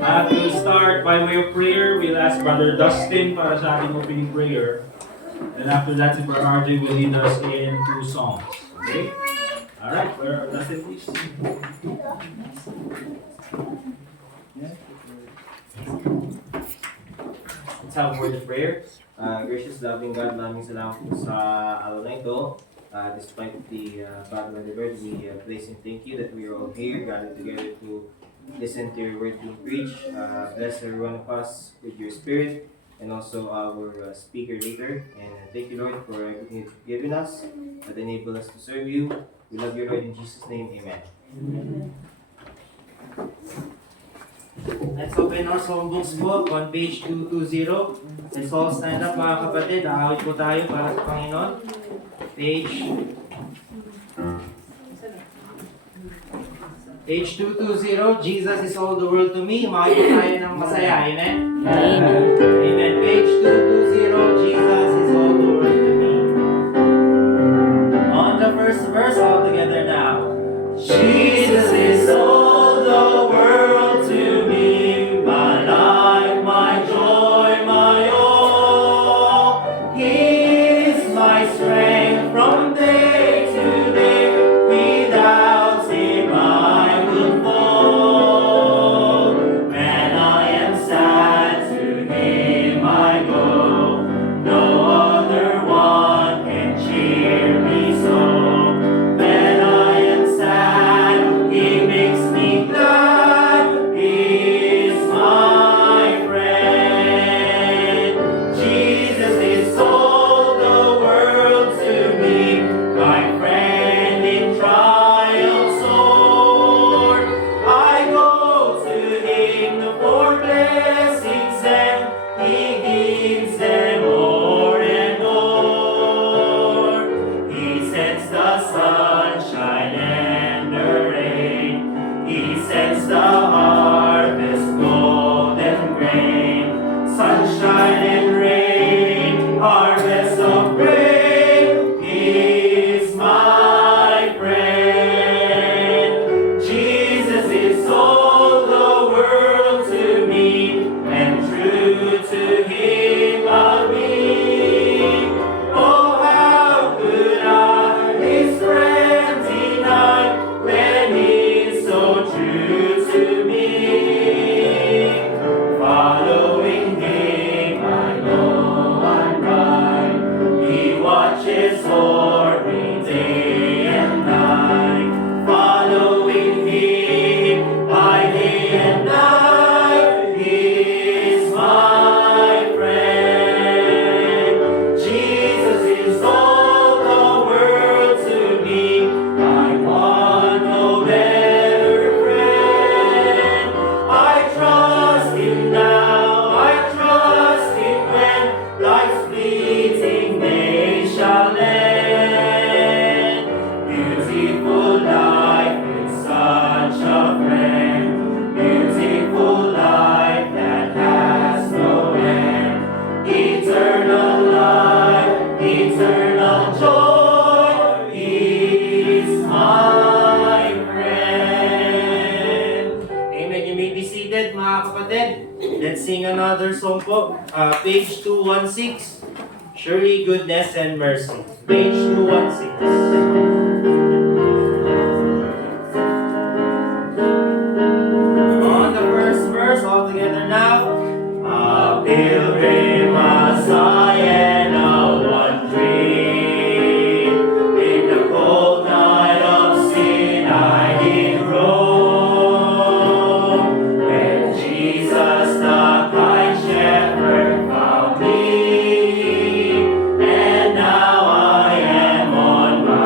To start by way of prayer, we'll ask Brother Dustin para sa ating opening prayer. And after that, si Brother RJ will lead us in 2 songs. Okay? Alright, Brother Dustin, please. Let's have a word of prayer. Gracious, loving God, maraming salamat po sa araw na ito. Despite the bad weather, we praise and thank you that we are all here, gathered together to listen to your word being preached. Bless every one of us with your spirit and also our speaker later. And thank you, Lord, for everything you've given us that enable us to serve you. We love you, Lord, in Jesus' name. Amen. Let's open our songbooks po on page 220. Let's all stand up mga kapatid. Aawit po tayo para sa Panginoon. Page 220, Jesus is all the world to me. Umakit po tayo ng masaya. Amen? Amen. Amen. Page 220, Jesus is all the world to me. On the first verse, all together now. Jesus is all the world to me, my life, my joy, my all. He is my strength from day to day. Without Him I will fall. When I am sad, to Him I go. No other one can cheer me so. When I am sad, He makes me glad. He is my friend. Jesus is all the world to me, my friend in trial sore. I go to Him for blessings and He gives them more and more. He sends the sunshine and the rain. He sends the harvest, golden grain. Sunshine and rain, harvest of grain. He is my friend. Jesus is all the world to me, and true to Him I'll be. Oh, how could I His friend deny when He's so true to me? Following Him, I know I'm right. He watches for me day and night. Following Him by day and night. He is my friend. Jesus is all the world to me. I want no better friend. I trust Him now, I trust Him when life's fleeting days shall end. Beautiful life is such a friend. Beautiful life that has no end. Eternal life, eternal joy. He is my friend. Amen. You may be seated, mga kapatid. Let's sing another song po. Page 216. Surely goodness and mercy. Page 216. On the first verse, all together now. A pilgrim, a Zion, a wandering. In the cold night of sin I did roam. When Jesus the kind shepherd found me, and now I am on my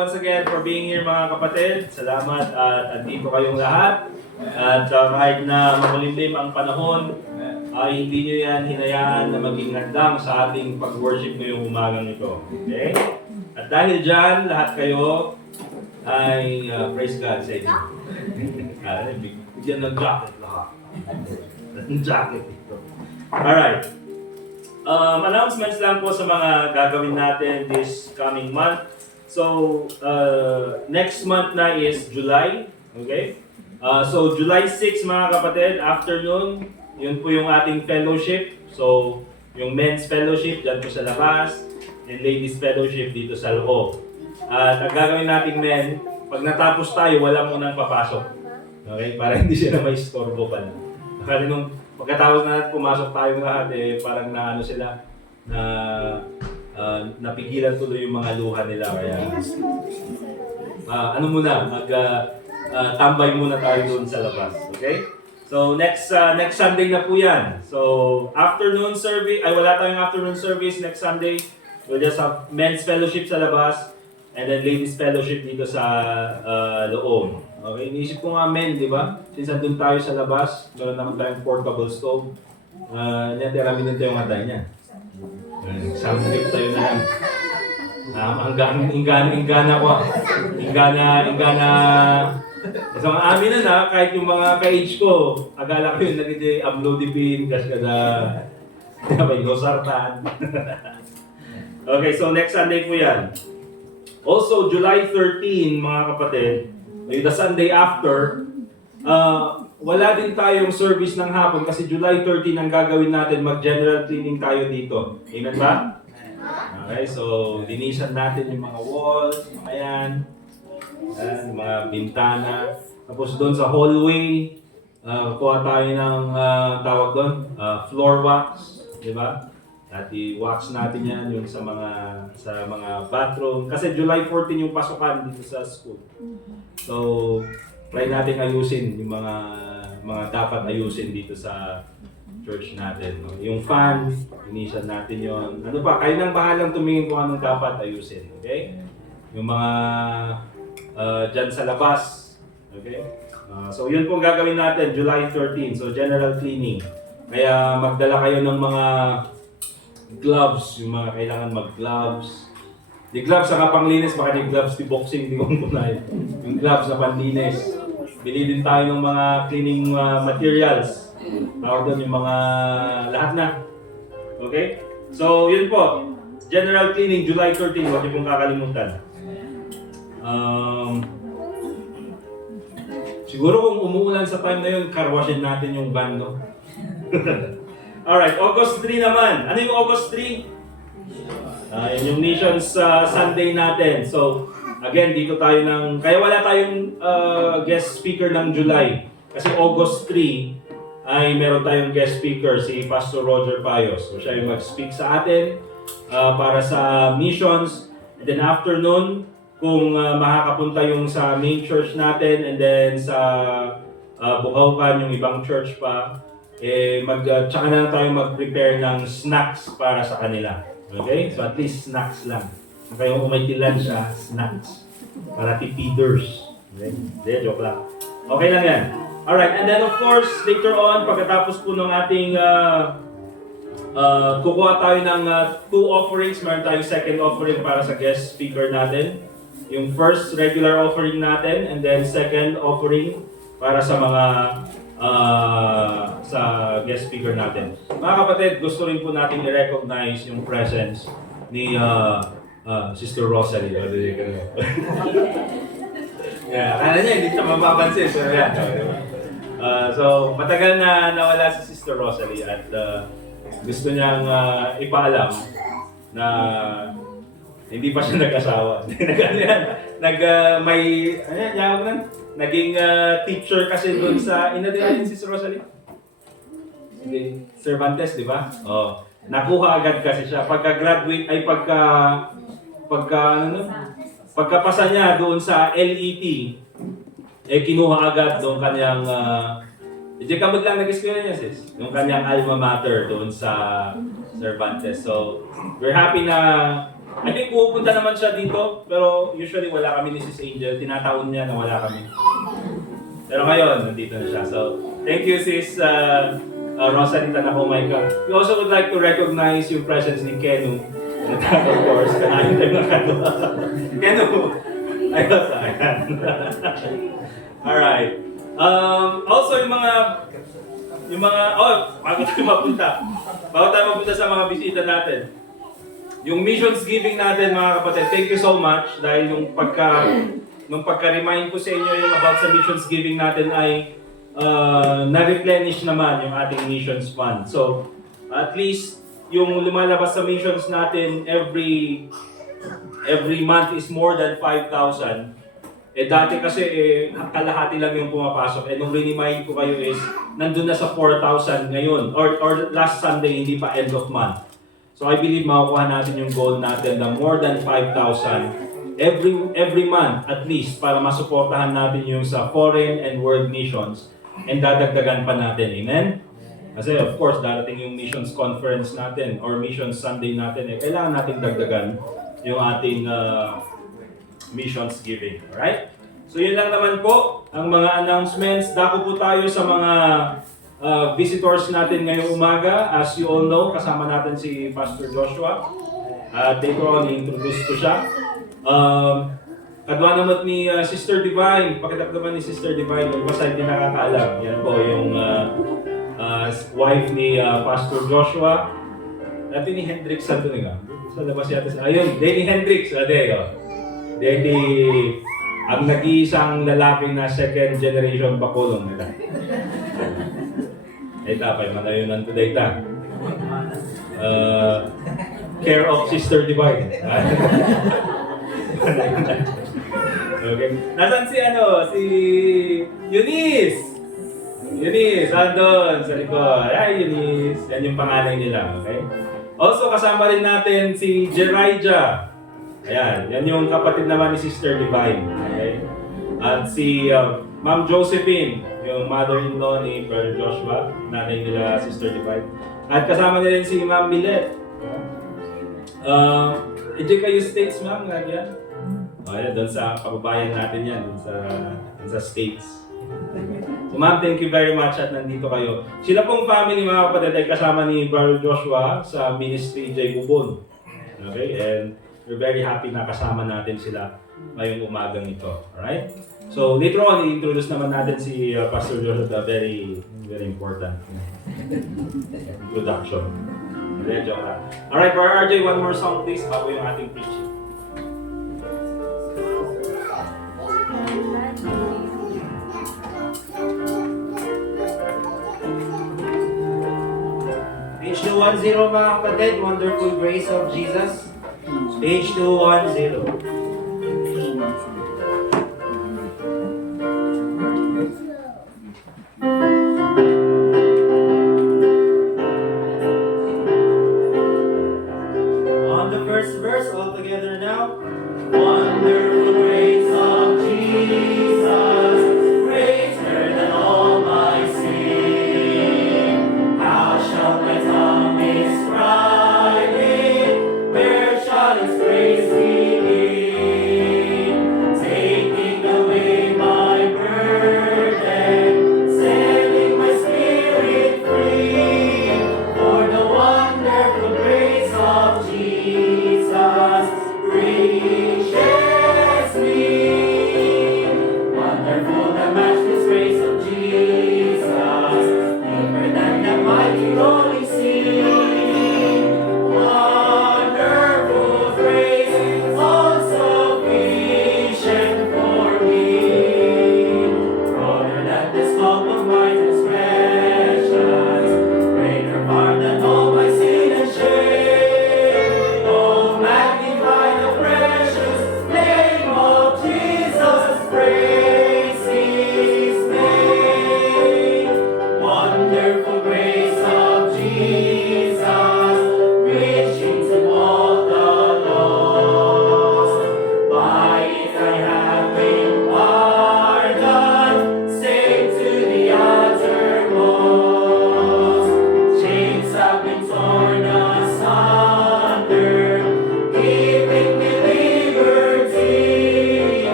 once again for being here mga kapatid. Salamat at andito kayong lahat. At kahit na makulimlim ang panahon, ay hindi nyo yan hinayaan na maging hadlang sa ating pag-worship ngayong umagang ito. Okay? At dahil dyan, lahat kayo ay praise God sa inyo. Bigyan ng jacket lahat. Ng jacket ito. Alright. Announcements lang po sa mga gagawin natin this coming month. So, next month na is July. Okay? So, July 6 mga kapatid, afternoon, yun po yung ating fellowship. So, yung men's fellowship dyan po sa labas, and ladies fellowship dito sa loob. At ang gagawin nating men, pag natapos tayo, wala munang papasok. Okay? Para hindi sila may istorbo pa na. Kasi nung pagkatapos na pumasok tayong lahat, parang na ano sila, na napigilan tuloy yung mga luha nila. Kaya, tambay muna tayo doon sa labas. Okay? So, next Sunday na po yan. So, afternoon service, wala tayong afternoon service next Sunday. We'll just have men's fellowship sa labas, and then ladies fellowship dito sa loob. Okay, iniisip ko nga men, di ba? Since andun tayo sa labas, meron naman tayong portable stove. Tiramin din tayo nga tayo niya. Samtrip tayo na lang. Ingana ko. Ingana. So, ang amin na kahit yung mga ka-age ko, agala ko yung uploadipin, kasi may gosartan. Okay, so next Sunday po yan. Also, July 13, mga kapatid, the Sunday after, wala din tayong service ng hapon kasi July 13 ang gagawin natin, mag-general cleaning tayo dito. Amen ba? Okay, so linisan natin yung mga walls, mga yan, mga bintana. Tapos doon sa hallway, kuha tayo ng tawag doon, floor wax, di ba? At i-wax natin yan yung sa mga bathroom. Kasi July 14 yung pasukan dito sa school. So, try natin ayusin yung mga dapat ayusin dito sa church natin. No? Yung fan, inisan natin yon. Ano pa, kayo nang bahalang tumingin kung anong dapat ayusin. Okay? Yung mga dyan sa labas. Okay? So, yun pong gagawin natin, July 13. So, general cleaning. Kaya magdala kayo ng mga gloves, yung mga kailangan mag-gloves. Di gloves sa panglinis, baka di gloves di boxing, di ko kunay. Yung gloves na panlinis. Bili din tayo ng mga cleaning materials. Tawag doon yung mga lahat na. Okay? So, yun po. General cleaning, July 13, huwag niyo pong kakalimutan. Siguro kung umuulan sa time na yun, carwashin natin yung van, no? Alright, August 3 naman. Ano yung August 3? Yun yung Nations Sunday natin. So, again, dito tayo kaya wala tayong guest speaker ng July. Kasi August 3 ay meron tayong guest speaker, si Pastor Roger Payos. So, siya yung mag-speak sa atin para sa missions. And then afternoon, kung makakapunta yung sa main church natin and then sa Bukawkan, yung ibang church pa, tsaka na tayo mag-prepare ng snacks para sa kanila. Okay? So at least snacks lang. Kung kayong umaytilan siya, snacks. Para tipiders. Okay? Hindi, joke lang. Okay lang yan. Alright, and then of course, later on, pagkatapos po ng ating kukuha tayo ng 2 offerings. Meron tayong second offering para sa guest speaker natin. Yung first regular offering natin, and then second offering para sa mga sa guest speaker natin. Mga kapatid, gusto rin po natin i-recognize yung presence ni Sister Rosalie. Yeah, akala niya hindi siya mapapansin. So, yeah. So, matagal na nawala si Sister Rosalie at gusto niyang ipaalam na hindi pa siya nag-asawa. Naging teacher kasi doon sa inadirahin si Rosalie. Hindi, Cervantes, di ba? Oh, nakuha agad kasi siya pagka-graduate ay pagkapasa niya doon sa LET, kinuha agad doon kanyang hindi ka lang nag-eskwela niya, sis. Yung kanyang alma mater doon sa Cervantes. So, we're happy na I think pupunta naman siya dito, pero usually wala kami ni Sis Angel. Tinataon niya na wala kami. Pero ngayon, nandito na siya. So, thank you Sis Rosalie Tanaco-Maika. We also would like to recognize yung presence ni Kenu. Of course, kanahin tayo ng Kenu. Kenu! Ayos, ayan. Alright. Also, bago tayo mapunta sa mga bisita natin, yung missions giving natin mga kapatid, thank you so much dahil nung pagka-remind ko sa inyo yung about sa missions giving natin ay na-replenish naman yung ating missions fund. So, at least yung lumalabas sa missions natin every month is more than 5,000. Dati kasi kalahati lang yung pumapasok. Nung remind ko kayo is nandun na sa 4,000 ngayon or last Sunday, hindi pa end of month. So I believe makukuha natin yung goal natin na more than 5,000 every month at least para masuportahan natin yung sa foreign and world missions and dadagdagan pa natin. Amen? Kasi of course, darating yung missions conference natin or missions Sunday natin. Kailangan natin dagdagan yung ating missions giving. Alright? So yun lang naman po ang mga announcements. Dako po tayo sa mga visitors natin ngayong umaga. As you all know, kasama natin si Pastor Joshua. Later on, i-introduce ko siya. Kadwa naman ni Sister Divine. Pakitak naman ni Sister Divine. Yung basta hindi nakakaalam. Yan po yung wife ni Pastor Joshua. Dati ni Hendrix Santo nga. Sa labas yata sa... Ayun, Danny Hendrix. Danny, ang nag-iisang lalaking na second generation Bacolod nila. Tapay, manayunan today ta. Care of Sister Divine. Okay. Nasaan si Eunice? Eunice, andun sa likod. Ay, Eunice. Yan yung pangalan nila, okay? Also, kasama rin natin si Jeraija. Ayan, yan yung kapatid naman ni Sister Divine. Okay? At si Ma'am Josephine, yung mother-in-law ni Brother Joshua, nanay nila Sister Divine. At kasama nila rin si Ma'am Millet. Kayo States, Ma'am, yan. Ayan, doon sa kababayan natin yan, doon sa States. So Ma'am, thank you very much at nandito kayo. Sila pong family mga kapatid ay kasama ni Brother Joshua sa Ministry J. Bubon. Okay, and we're very happy na kasama natin sila ngayong umagang ito. Alright? So later on, i-introduce naman natin si Pastor Joshua, very important introduction. Alright, for RJ, one more song please, bago yung ating preaching. Page 210 mga kapatid, Wonderful Grace of Jesus. Page 210. On the first verse, all together now. Wonderful grace of Jesus, greater than all my sin. How shall my tongue describe it? Where shall His grace begin?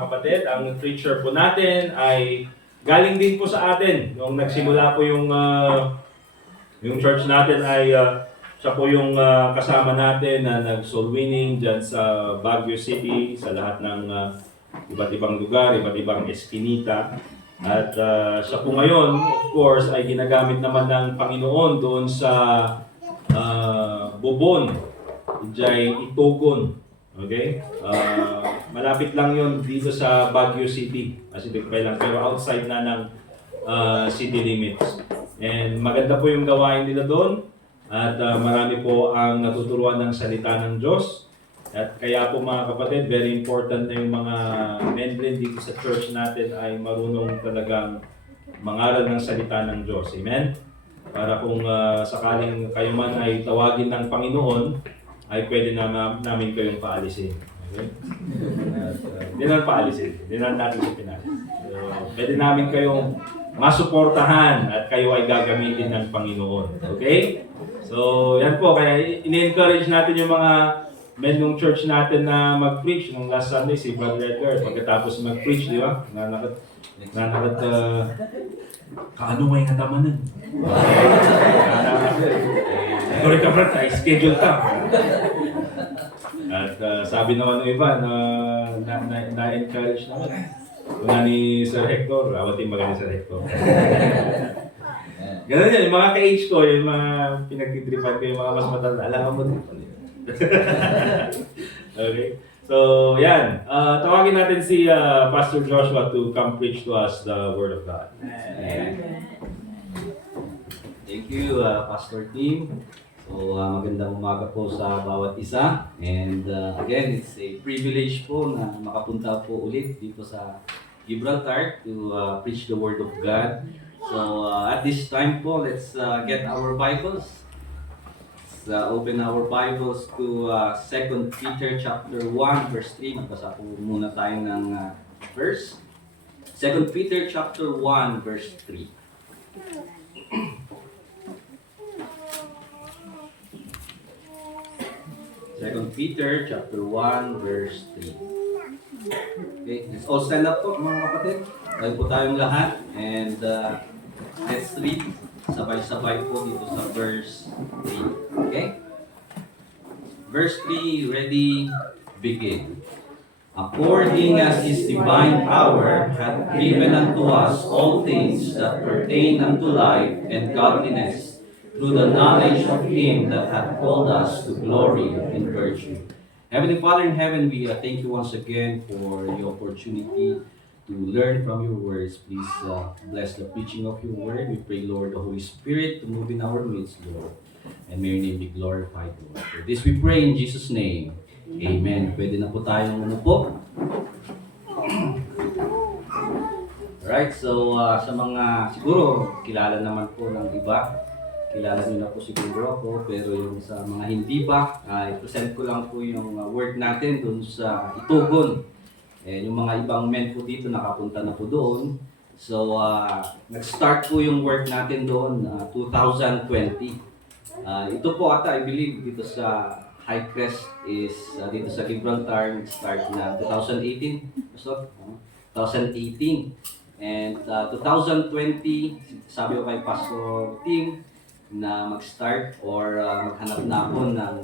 kapatid. Ang preacher po natin ay galing din po sa atin. Nung nagsimula po yung church natin ay siya po yung kasama natin na nag-soul winning dyan sa Baguio City, sa lahat ng iba't ibang lugar, iba't ibang eskinita. At siya po ngayon, of course, ay ginagamit naman ng Panginoon doon sa Bobon, Ijay Itogon. Okay? Malapit lang yon dito sa Baguio City. Pacific Bay lang, pero outside na ng city limits. And maganda po yung gawain nila doon. At marami po ang natuturuan ng salita ng Diyos. At kaya po mga kapatid, very important na yung mga members dito sa church natin ay marunong talagang mangaral ng salita ng Diyos. Amen? Para kung sakaling kayo man ay tawagin ng Panginoon, ay pwede namin kayong paalisin. Okay? At hindi naman paalisin. Hindi naman natin siya pinalis. So, pwede namin kayong masuportahan at kayo ay gagamitin ng Panginoon. Okay? So, yan po. Kaya in-encourage natin yung mga men ng church natin na mag-preach. Nung last Sunday, si Brother Edgar, pagkatapos mag-preach, di ba? Nanakot, kaano may natamanan? Sorry ka, Brad, schedule ka. At sabi naman ng iba na-encourage naman. Una ni Sir Hector, awatin magaling Sir Hector. Ganun yan, yung mga ka-age ko, yung mga pinagtitripan ko, yung mga mas matanda, alam mo din. Okay. So, yan. Tawagin natin si Pastor Joshua to come preach to us the Word of God. Amen. Thank you, Pastor Tim. So, magandang umaga po sa bawat isa. And again, it's a privilege po na makapunta po ulit dito sa Gibraltar to preach the Word of God. So, at this time po, let's get our Bibles. Open our Bibles to 2 Peter chapter 1 verse 3. Magbasa po muna tayo ng verse. 2 Peter chapter 1 verse 3. Second Peter chapter 1 verse 3. Okay, let's all stand up po mga kapatid. Tayo po tayong lahat and let's read sabay-sabay po dito sa verse 3. Okay? Verse 3, ready, begin. According as His divine power hath given unto us all things that pertain unto life and godliness, through the knowledge of Him that hath called us to glory and virtue. Heavenly Father in heaven, we thank you once again for the opportunity to learn from your words. Please bless the preaching of your word. We pray, Lord, the Holy Spirit to move in our midst, Lord. And may your name be glorified, Lord. For this we pray in Jesus' name. Amen. Pwede na po tayong umupo. Alright, so sa mga siguro kilala naman po ng iba. Kilala nyo na po siguro ako, pero yung sa mga hindi pa, i-present ko lang po yung work natin dun sa Itogon. And yung mga ibang men po dito nakapunta na po doon. So, nag-start po yung work natin doon 2020. Ito po ata, I believe, dito sa High Crest is dito sa Gibraltar, nag-start na 2018. So, 2018. And 2020, sabi ko kay Pastor Tim na mag-start or maghanap na ako ng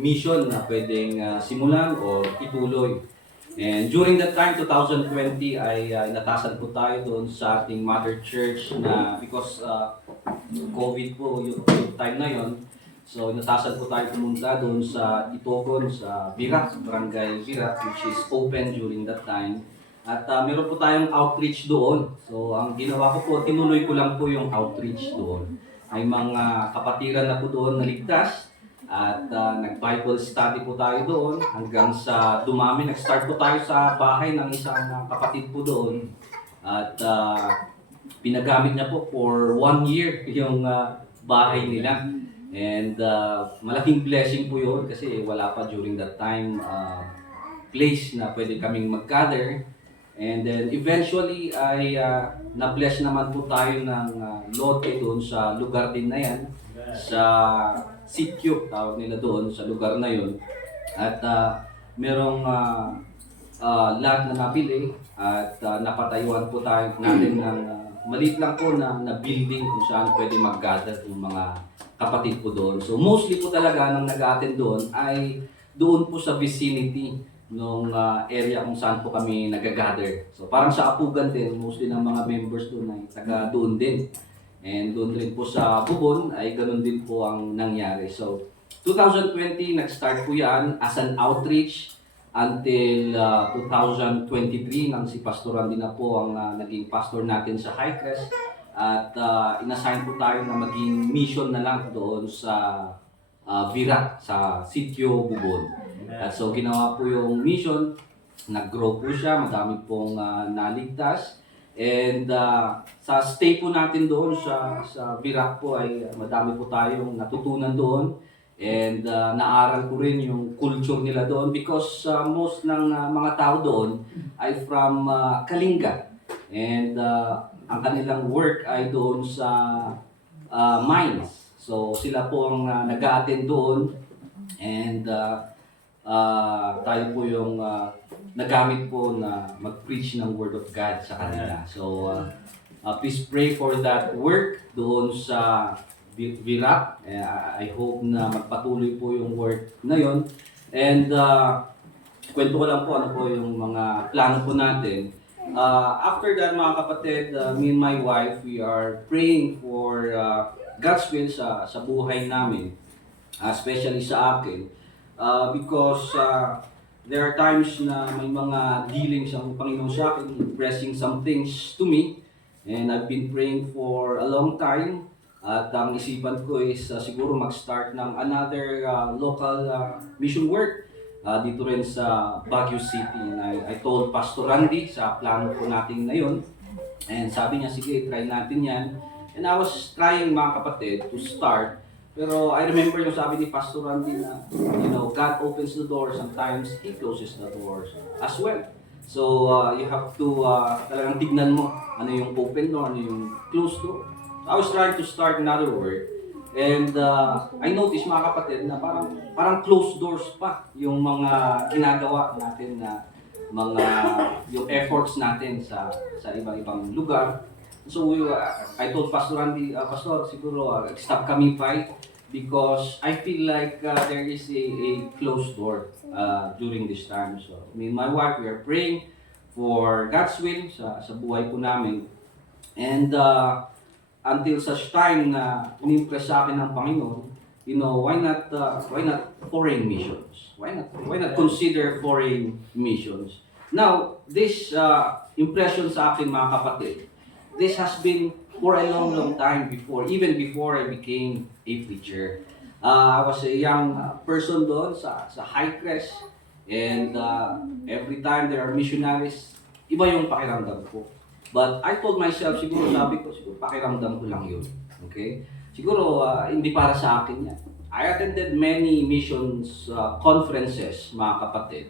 mission na pwedeng simulan o ituloy. And during that time, 2020, ay inatasan po tayo doon sa ating mother church na because COVID po yung time na yon. So inatasan po tayo pumunta doon sa Itogon, sa Birak, Barangay Birak, which is open during that time. At meron po tayong outreach doon. So ang ginawa ko po, tinuloy ko lang po yung outreach doon. May mga kapatiran na po doon na ligtas. At nag-Bible study po tayo doon hanggang sa dumami. Nag-start po tayo sa bahay ng isang kapatid po doon. At pinagamit niya po for 1 year yung bahay nila. And malaking blessing po yun kasi wala pa during that time place na pwede kaming mag-gather. And then eventually ay na-bless naman po tayo ng lote doon sa lugar din na yan. Sa sitio, tawag nila doon sa lugar na yun. At merong lahat na nabili at napatayuan po tayo natin ng maliit lang po na building kung saan pwede mag-gather yung mga kapatid po doon. So mostly po talaga nang nag-attend doon ay doon po sa vicinity nung area kung saan po kami nag-gather. So parang sa Apugan din, mostly ng mga members doon ay taga doon din. And doon rin po sa Bubon ay ganun din po ang nangyari. So 2020, nag-start po yan as an outreach until 2023 nang si Pastor Randy na po ang naging pastor natin sa Highcrest at inassign po tayo na maging mission na lang doon sa Virac sa Sitio Bubon. At so ginawa po yung mission, nag-grow po siya, madami pong naligtas. And sa stay po natin doon sa Virac po ay madami po tayong natutunan doon. And naaral ko rin yung culture nila doon because most ng mga tao doon ay from Kalinga. And ang kanilang work ay doon sa mines. So sila po ang nag-a-attend doon and tayo po yung nagamit po na mag-preach ng Word of God sa kanila. So please pray for that work doon sa Virac. I hope na magpatuloy po yung work na yon. And kwento ko lang po ano po yung mga plano po natin. After that mga kapatid, me and my wife, we are praying for God's will sa buhay namin, especially sa akin. Because there are times na may mga dealings ang Panginoon sa akin, pressing some things to me. And I've been praying for a long time. At ang isipan ko is siguro mag-start ng another local mission work dito rin sa Baguio City. And I told Pastor Randy sa plano po natin ngayon. And sabi niya, sige, try natin yan. And I was trying mga kapatid to start. Pero I remember yung sabi ni Pastor Randy na, you know, God opens the door, sometimes He closes the doors as well. So you have to talagang tignan mo ano yung open door, ano yung closed door. I was trying to start another work and I noticed mga kapatid na parang closed doors pa yung mga ginagawa natin na yung efforts natin sa ibang lugar. So I told Pastor Randy, Pastor, siguro stop kami fight because I feel like there is a closed door during this time. So me and my wife, we are praying for God's will sa buhay po namin. And until such time na in-impress sa akin ng Panginoon, you know, why not foreign missions? Why not consider foreign missions? Now, this impression sa akin mga kapatid, this has been for a long time before, even before I became a preacher. I was a young person doon sa Highcrest, and every time there are missionaries, iba yung pakiramdam ko. But I told myself, siguro pakiramdam ko lang yun. Okay? Siguro, hindi para sa akin yan. I attended many missions conferences, mga kapatid.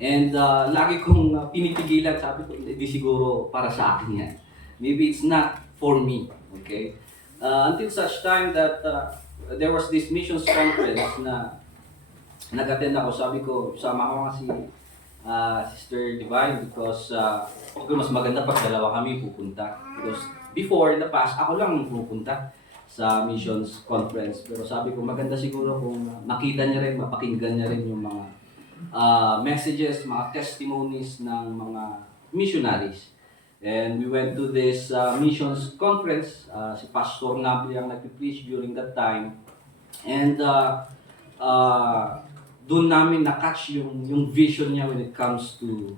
And lagi kong pinipigilan, sabi ko, hindi siguro para sa akin yan. Maybe it's not for me. Okay? Until such time that there was this missions conference na nag-attend ako, sabi ko, sama ko nga si Sister Divine because mas maganda pag dalawa kami pupunta. Because before, in the past, ako lang pupunta sa missions conference. Pero sabi ko, maganda siguro kung makita niya rin, mapakinggan niya rin yung mga messages, mga testimonies ng mga missionaries. And we went to this missions conference. Si Pastor Nabli ang nag-preach during that time. And doon namin na-catch yung vision niya when it comes to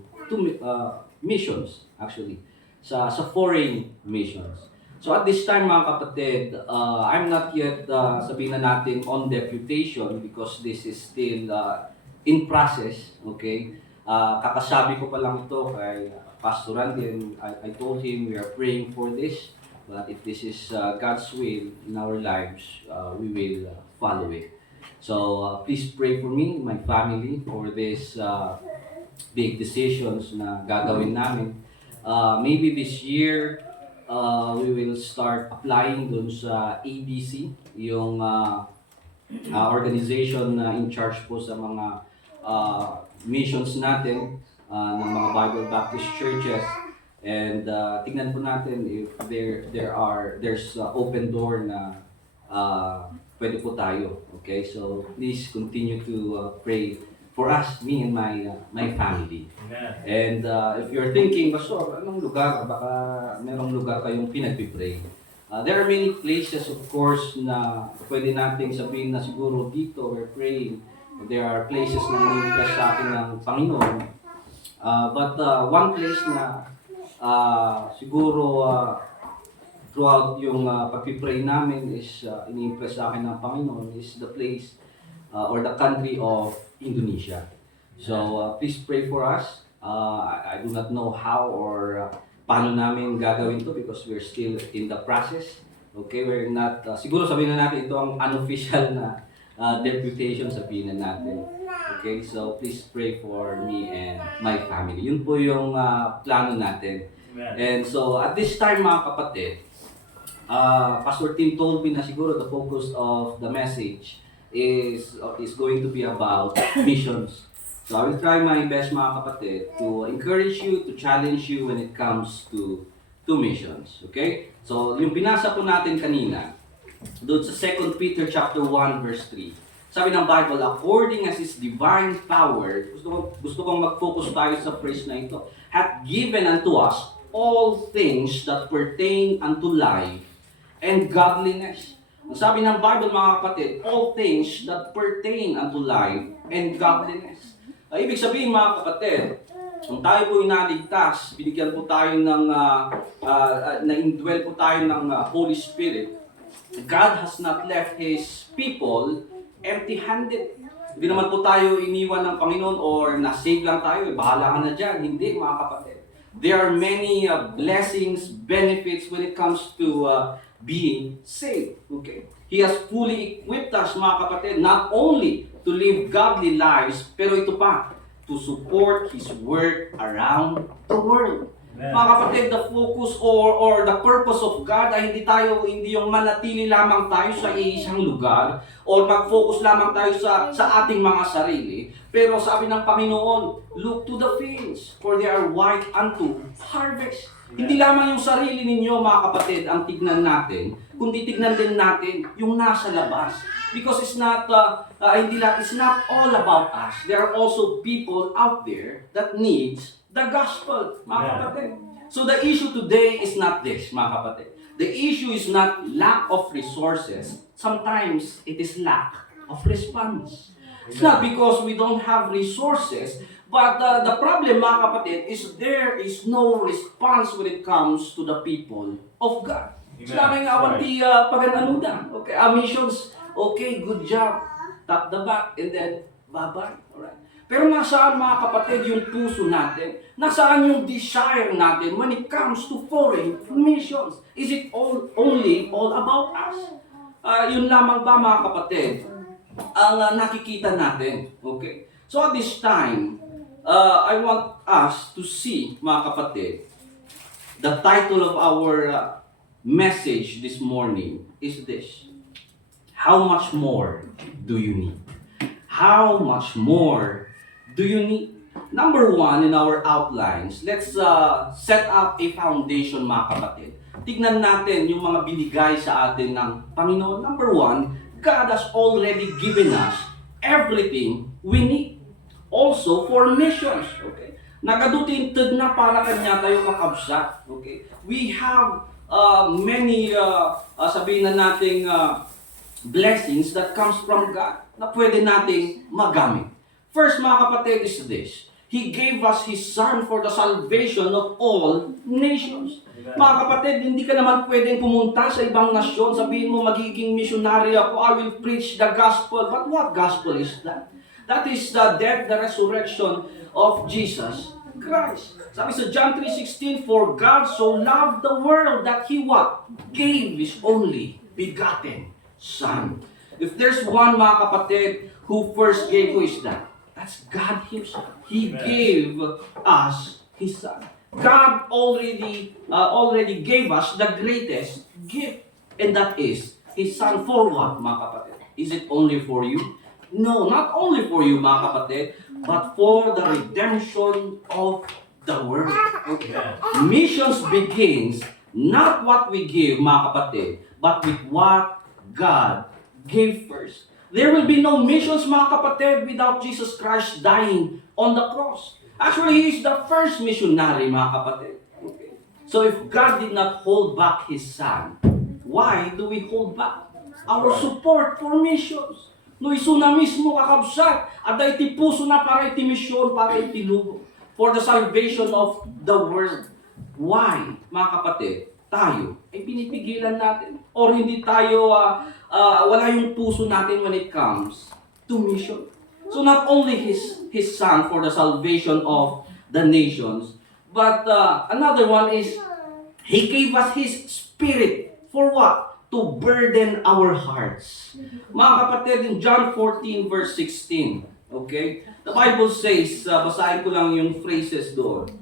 missions, actually. Sa foreign missions. So at this time, mga kapatid, I'm not yet, sabihin na natin, on deputation because this is still in process, okay? Kakasabi ko pa lang ito kay Pastor Randy, and I told him we are praying for this, but if this is God's will in our lives, we will follow it. So please pray for me, my family, for this big decisions na gagawin namin. Maybe this year, we will start applying dun sa ABC, yung organization na in charge po sa mga missions natin ng mga Bible Baptist churches. And tingnan po natin if there's open door na pwede po tayo. Okay, so please continue to pray for us, me and my family. Amen. And if you're thinking, Pastor, anong lugar? Baka merong lugar kayong pinagpipray. There are many places, of course, na pwede nating sabihin na siguro dito we're praying. There are places na nag-impress sa akin ng Panginoon. But one place na siguro throughout yung pagpipray namin is ini-impress sa akin ng Panginoon is the place or the country of Indonesia. So please pray for us. I do not know how or paano namin gagawin to because we're still in the process. Okay, we're not, siguro sabihin na natin ito ang unofficial na deputation, sabihin na natin. Okay, so please pray for me and my family. Yun po yung plano natin. Amen. And so at this time mga kapatid, Pastor Tim told me na siguro the focus of the message is going to be about missions. So I will try my best mga kapatid to encourage you, to challenge you when it comes to missions. Okay? So yung binasa po natin kanina, doon sa 2 Peter chapter 1 verse 3. Sabi ng Bible, according as His divine power, gusto kong mag-focus tayo sa phrase na ito, hath given unto us all things that pertain unto life and godliness. Ang sabi ng Bible mga kapatid, all things that pertain unto life and godliness. Ibig sabihin mga kapatid, kung tayo po inaligtas, binigyan po tayo ng, na-indwell po tayo ng Holy Spirit, God has not left His people empty-handed. Hindi naman po tayo iniwan ng Panginoon or na-save lang tayo, bahala ka na dyan. Hindi mga kapatid. There are many blessings, benefits when it comes to being saved. Okay? He has fully equipped us mga kapatid, not only to live godly lives, pero ito pa, to support His work around the world. Amen. Mga kapatid, the focus or the purpose of God ay hindi yung manatili lamang tayo sa isang lugar or mag-focus lamang tayo sa ating mga sarili. Pero sabi ng Panginoon, look to the fields, for they are white unto harvest. Hindi lamang yung sarili ninyo, mga kapatid, ang tignan natin, kundi tignan din natin yung nasa labas. Because it's not all about us. There are also people out there that needs the gospel, mga kapatid. So the issue today is not this, mga kapatid. The issue is not lack of resources. Sometimes it is lack of response. It's not because we don't have resources, but the problem, mga kapatid, is there is no response when it comes to the people of God. It's lamang awanti pagananuda. Okay, missions, okay, good job. Tap the back and then bye-bye. Alright. Pero nasaan mga kapatid yung puso natin? Nasaan yung desire natin when it comes to foreign missions? Is it only about us? Yun lamang ba mga kapatid ang nakikita natin? Okay? So at this time, I want us to see mga kapatid, the title of our message this morning is this: how much more do you need? How much more do you need? Number one, in our outlines, let's set up a foundation mga kapatid. Tignan natin yung mga binigay sa atin ng Panginoon. Number one, God has already given us everything we need. Also for missions. Okay? Nagadutinted na para kanya tayo kakabsat. Okay? We have many, sabihin na nating blessings that comes from God na pwede nating magamit. First mga kapatid is this: He gave us His Son for the salvation of all nations. Mga kapatid, hindi ka naman pwedeng pumunta sa ibang nasyon, sabihin mo magiging missionary ako, I will preach the gospel. But what gospel is that? That is the death, the resurrection of Jesus Christ. Sabi sa John 3:16, for God so loved the world that He what? Gave His only begotten Son. If there's one mga kapatid who first gave, who is that? That's God Himself. He gave us His Son. God already gave us the greatest gift, and that is His Son. For what, mga kapatid? Is it only for you? No, not only for you, mga kapatid, but for the redemption of the world. Okay. Yes. Missions begins not what we give, mga kapatid, but with what God gave first. There will be no missions, mga kapatid, without Jesus Christ dying on the cross. Actually, He is the first missionary, mga kapatid. Okay. So if God did not hold back His Son, why do we hold back our support for missions? No iso na mismo kakabsat, at iti puso na para iti misyon, para iti lugo, for the salvation of the world. Why, mga kapatid, tayo ay pinipigilan natin? Or hindi tayo, wala yung puso natin when it comes to mission? So not only His Son for the salvation of the nations, but another one is, He gave us His Spirit for what? To burden our hearts. Mga kapatid, in John 14 verse 16, okay? The Bible says, basahin ko lang yung phrases doon.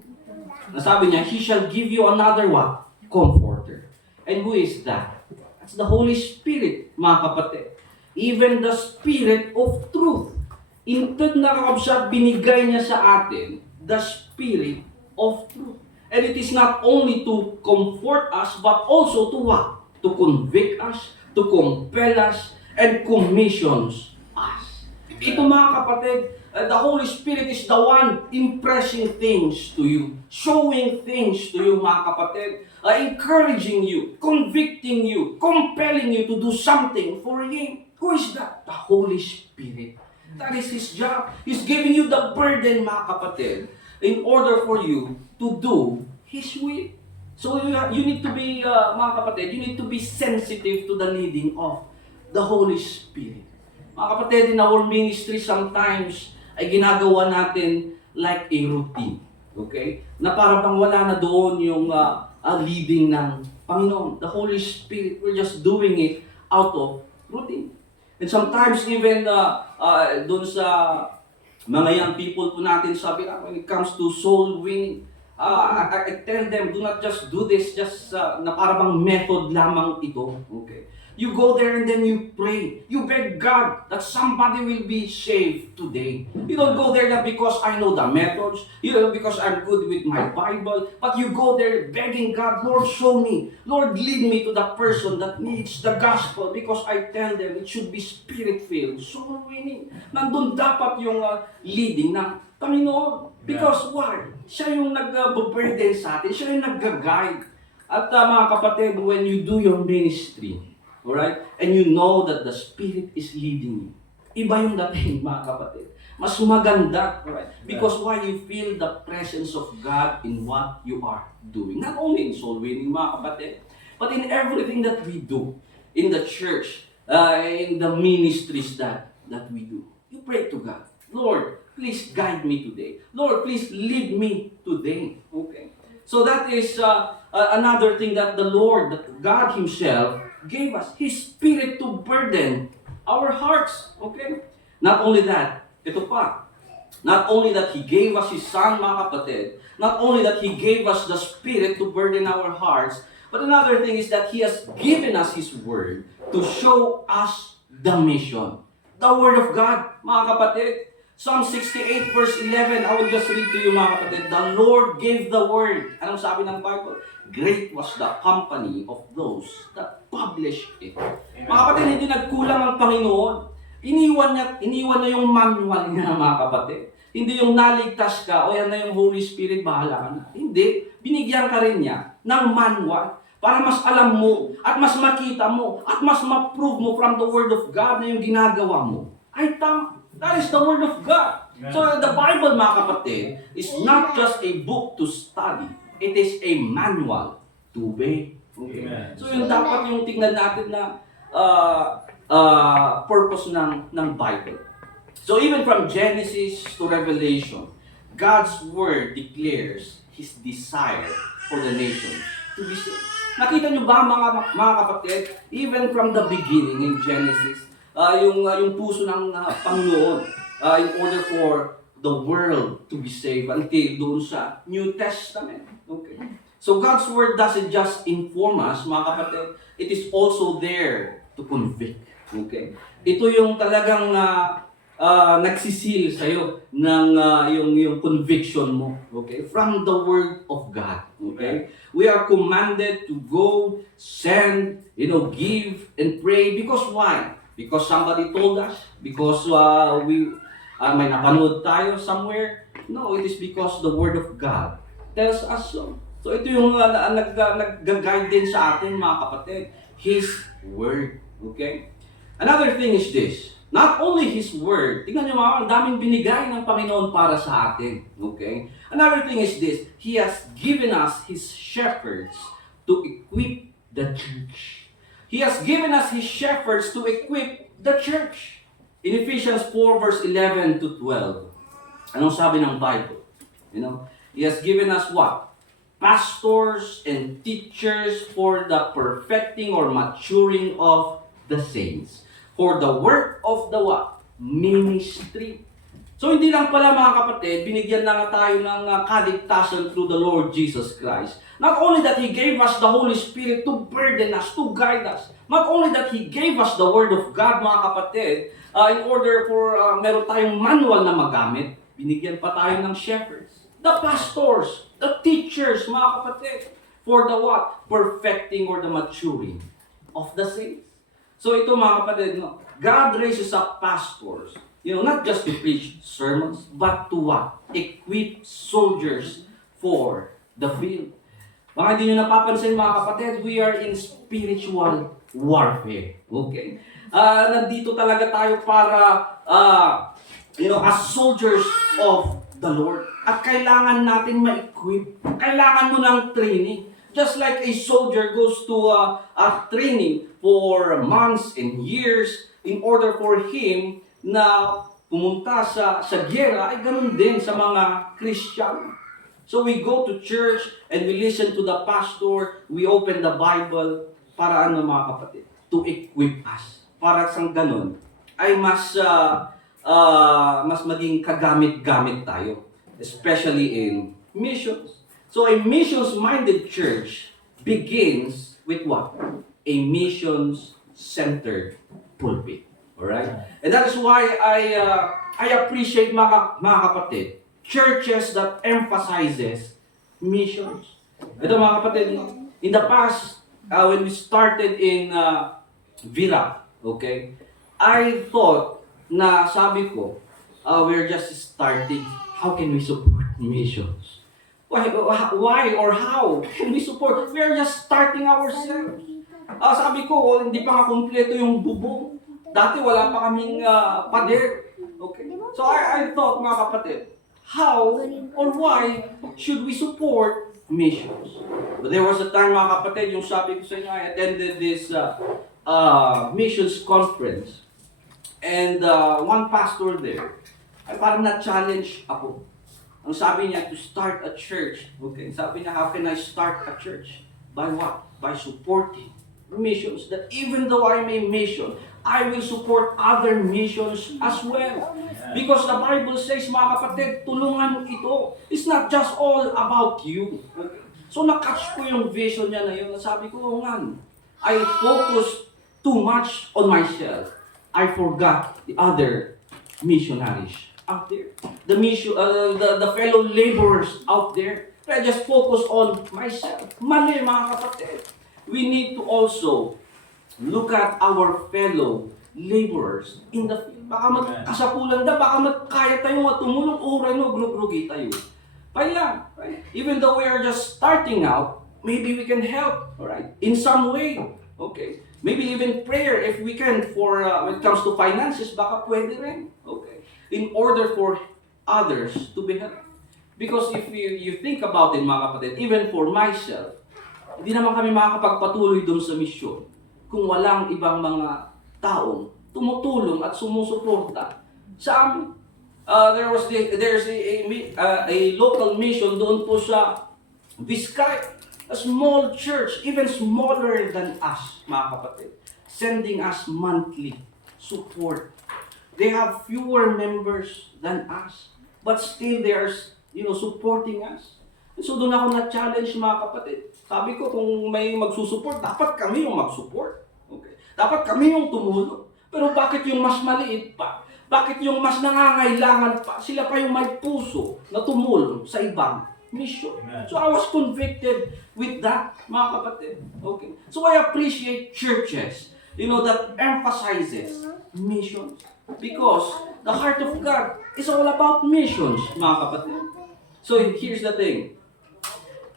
Nasabi niya, He shall give you another what? Comforter. And who is that? That's the Holy Spirit, mga kapatid. Even the Spirit of truth. Instead na kakabsat, binigay niya sa atin the Spirit of truth. And it is not only to comfort us, but also to what? To convict us, to compel us, and commissions us. Ito mga kapatid, the Holy Spirit is the one impressing things to you, showing things to you mga kapatid, encouraging you, convicting you, compelling you to do something for Him. Who is that? The Holy Spirit. That is His job. He's giving you the burden mga kapatid, in order for you to do His will. So you need to be, mga kapatid, you need to be sensitive to the leading of the Holy Spirit. Mga kapatid, in our ministry sometimes ay ginagawa natin like a routine. Okay? Na para bang wala na doon yung leading ng Panginoon. The Holy Spirit, we're just doing it out of routine. And sometimes even doon sa mga young people po natin, sabi na when it comes to soul winning, I tell them, do not just do this, just na parang method lamang ito. Okay? You go there and then you pray. You beg God that somebody will be saved today. You don't go there not because I know the methods, because I'm good with my Bible, but you go there begging God, Lord, show me. Lord, lead me to the person that needs the gospel, because I tell them it should be spirit-filled, soul winning. Nandun dapat yung leading ng Panginoon. Because why? Siya yung nag-burden sa atin. Siya yung nag-guide. At mga kapatid, when you do your ministry, alright, and you know that the Spirit is leading you, iba yung dating, mga kapatid. Mas maganda, alright? Because why? You feel the presence of God in what you are doing. Not only in soul winning, mga kapatid, but in everything that we do. In the church, in the ministries that we do. You pray to God. Lord, please guide me today. Lord, please lead me today. Okay? So that is another thing that the Lord, that God Himself, gave us His Spirit to burden our hearts. Okay? Not only that, ito pa. Not only that He gave us His Son, mga kapatid, not only that He gave us the Spirit to burden our hearts, but another thing is that He has given us His Word to show us the mission. The Word of God, mga kapatid. Psalm 68 verse 11, I will just read to you mga kapatid. The Lord gave the word. Anong sabi ng Bible? Great was the company of those that published it. Amen. Mga kapatid, hindi nagkulang ang Panginoon. Iniwan niya yung manual niya mga kapatid. Hindi yung naligtas ka, o yan na yung Holy Spirit, bahala ka na. Hindi. Binigyan ka rin niya ng manual para mas alam mo, at mas makita mo, at mas ma-prove mo from the Word of God na yung ginagawa mo ay tama. That is the Word of God. Amen. So the Bible, mga kapatid, is not just a book to study. It is a manual to obey. Okay. Amen. So yung dapat yung tingnan natin na purpose ng Bible. So even from Genesis to Revelation, God's Word declares His desire for the nations to be saved. Nakita nyo ba mga kapatid, even from the beginning in Genesis, yung puso ng Panginoon in order for the world to be saved until doon sa New Testament. Okay. So God's Word doesn't just inform us, mga kapatid, it is also there to convict. Okay. Ito yung talagang nagsisil sa'yo ng yung conviction mo, okay? From the Word of God, okay? We are commanded to go, send, give, and pray. Because why? Because somebody told us? Because may napanood tayo somewhere? No, it is because the Word of God tells us so. So ito yung nag-guide din sa atin, mga kapatid. His Word, okay? Another thing is this. Not only His Word, tingnan nyo mga, ang daming binigay ng Panginoon para sa atin. Okay? Another thing is this. He has given us His shepherds to equip the church. He has given us His shepherds to equip the church. In Ephesians 4 verse 11 to 12, anong sabi ng Bible? He has given us what? Pastors and teachers for the perfecting or maturing of the saints. For the work of the what? Ministry. So hindi lang pala mga kapatid, binigyan na nga tayo ng kaligtasan through the Lord Jesus Christ. Not only that He gave us the Holy Spirit to burden us, to guide us. Not only that He gave us the Word of God, mga kapatid, in order for meron tayong manual na magamit, binigyan pa tayo ng shepherds, the pastors, the teachers, mga kapatid, for the what? Perfecting or the maturing of the saints. So ito mga kapatid, God raises up pastors, not just to preach sermons, but to what? Equip soldiers for the field. Baka hindi nyo napapansin mga kapatid, we are in spiritual warfare. Okay? Nandito talaga tayo para, as soldiers of the Lord. At kailangan natin ma-equip. Kailangan mo ng training. Just like a soldier goes to a training for months and years in order for him na pumunta sa giyera, ay ganun din sa mga Christian. So we go to church and we listen to the pastor, we open the Bible para mga kapatid? To equip us. Para sa ganun ay mas maging kagamit-gamit tayo. Especially in missions. So a missions-minded church begins with what? A missions-centered pulpit. Alright? And that is why I appreciate mga kapatid, churches that emphasizes missions. Ito mga kapatid, in the past, when we started in Vira, okay, I thought na sabi ko, we're just starting. How can we support missions? Why or how can we support? We are just starting ourselves. Sabi ko, hindi pa nga kumpleto yung bubong. Dati wala pa kaming pader. Okay. So I thought, mga kapatid, how or why should we support missions? But there was a time, mga kapatid, yung sabi ko sa inyo, I attended this missions conference. And one pastor there, ay parang na-challenge ako. Ang sabi niya, to start a church. Okay, sabi niya, how can I start a church? By what? By supporting missions. That even though I'm a mission, I will support other missions as well. Because the Bible says, mga kapatid, tulungan ito. It's not just all about you. Okay? So na-catch ko yung vision niya na yun. Sabi ko, man, I focused too much on myself. I forgot the other missionaries out there, the fellow laborers out there. I just focus on myself. Mali, mga kapatid. We need to also look at our fellow laborers in the field. Baka magkasapulan da, baka magkaya tayo tumulong, uray no, gluglugi tayo. Kaya, right? Even though we are just starting out, maybe we can help, alright? In some way, okay? Maybe even prayer if we can for when it comes to finances, baka pwede rin, okay? In order for others to be helped. Because if you think about it, mga kapatid, even for myself, hindi naman kami makakapagpatuloy doon sa misyon kung walang ibang mga taong tumutulong at sumusuporta sa amin. There's a local mission doon po sa Vizcaya, a small church, even smaller than us, mga kapatid, sending us monthly support. They have fewer members than us, but still they are, supporting us. And so doon ako na-challenge, mga kapatid. Sabi ko, kung may magsusupport, dapat kami yung mag-support. Okay? Dapat kami yung tumulong. Pero bakit yung mas maliit pa? Bakit yung mas nangangailangan pa, sila pa yung may puso na tumulong sa ibang mission? Amen. So I was convicted with that, mga kapatid. Okay. So I appreciate churches, that emphasizes missions. Because the heart of God is all about missions, mga kapatid. So here's the thing.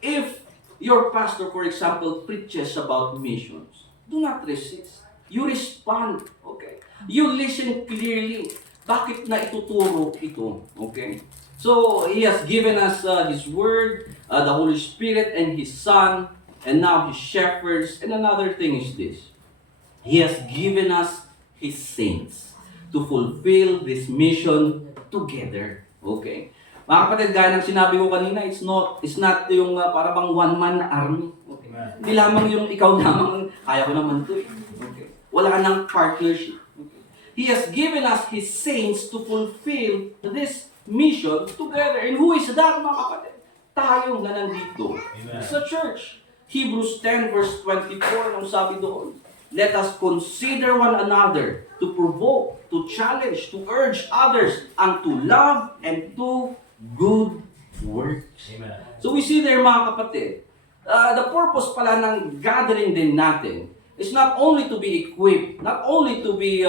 If your pastor, for example, preaches about missions, do not resist. You respond. Okay. You listen clearly. Bakit na ituturo ito? Okay? So, He has given us His Word, the Holy Spirit, and His Son, and now His shepherds. And another thing is this. He has given us His saints to fulfill this mission together. Okay? Mga kapatid, gaya ng sinabi ko kanina, it's not yung para bang one-man army. Okay? Hindi lamang yung ikaw lamang, kaya ko naman to eh. Okay? Wala nang partnership. He has given us His saints to fulfill this mission together. And who is that, mga kapatid? Tayo na nandito sa church. Hebrews 10 verse 24, ang sabi doon, let us consider one another to provoke, to challenge, to urge others unto love and to good works. Amen. So we see there, mga kapatid, the purpose pala ng gathering din natin is not only to be equipped, not only to be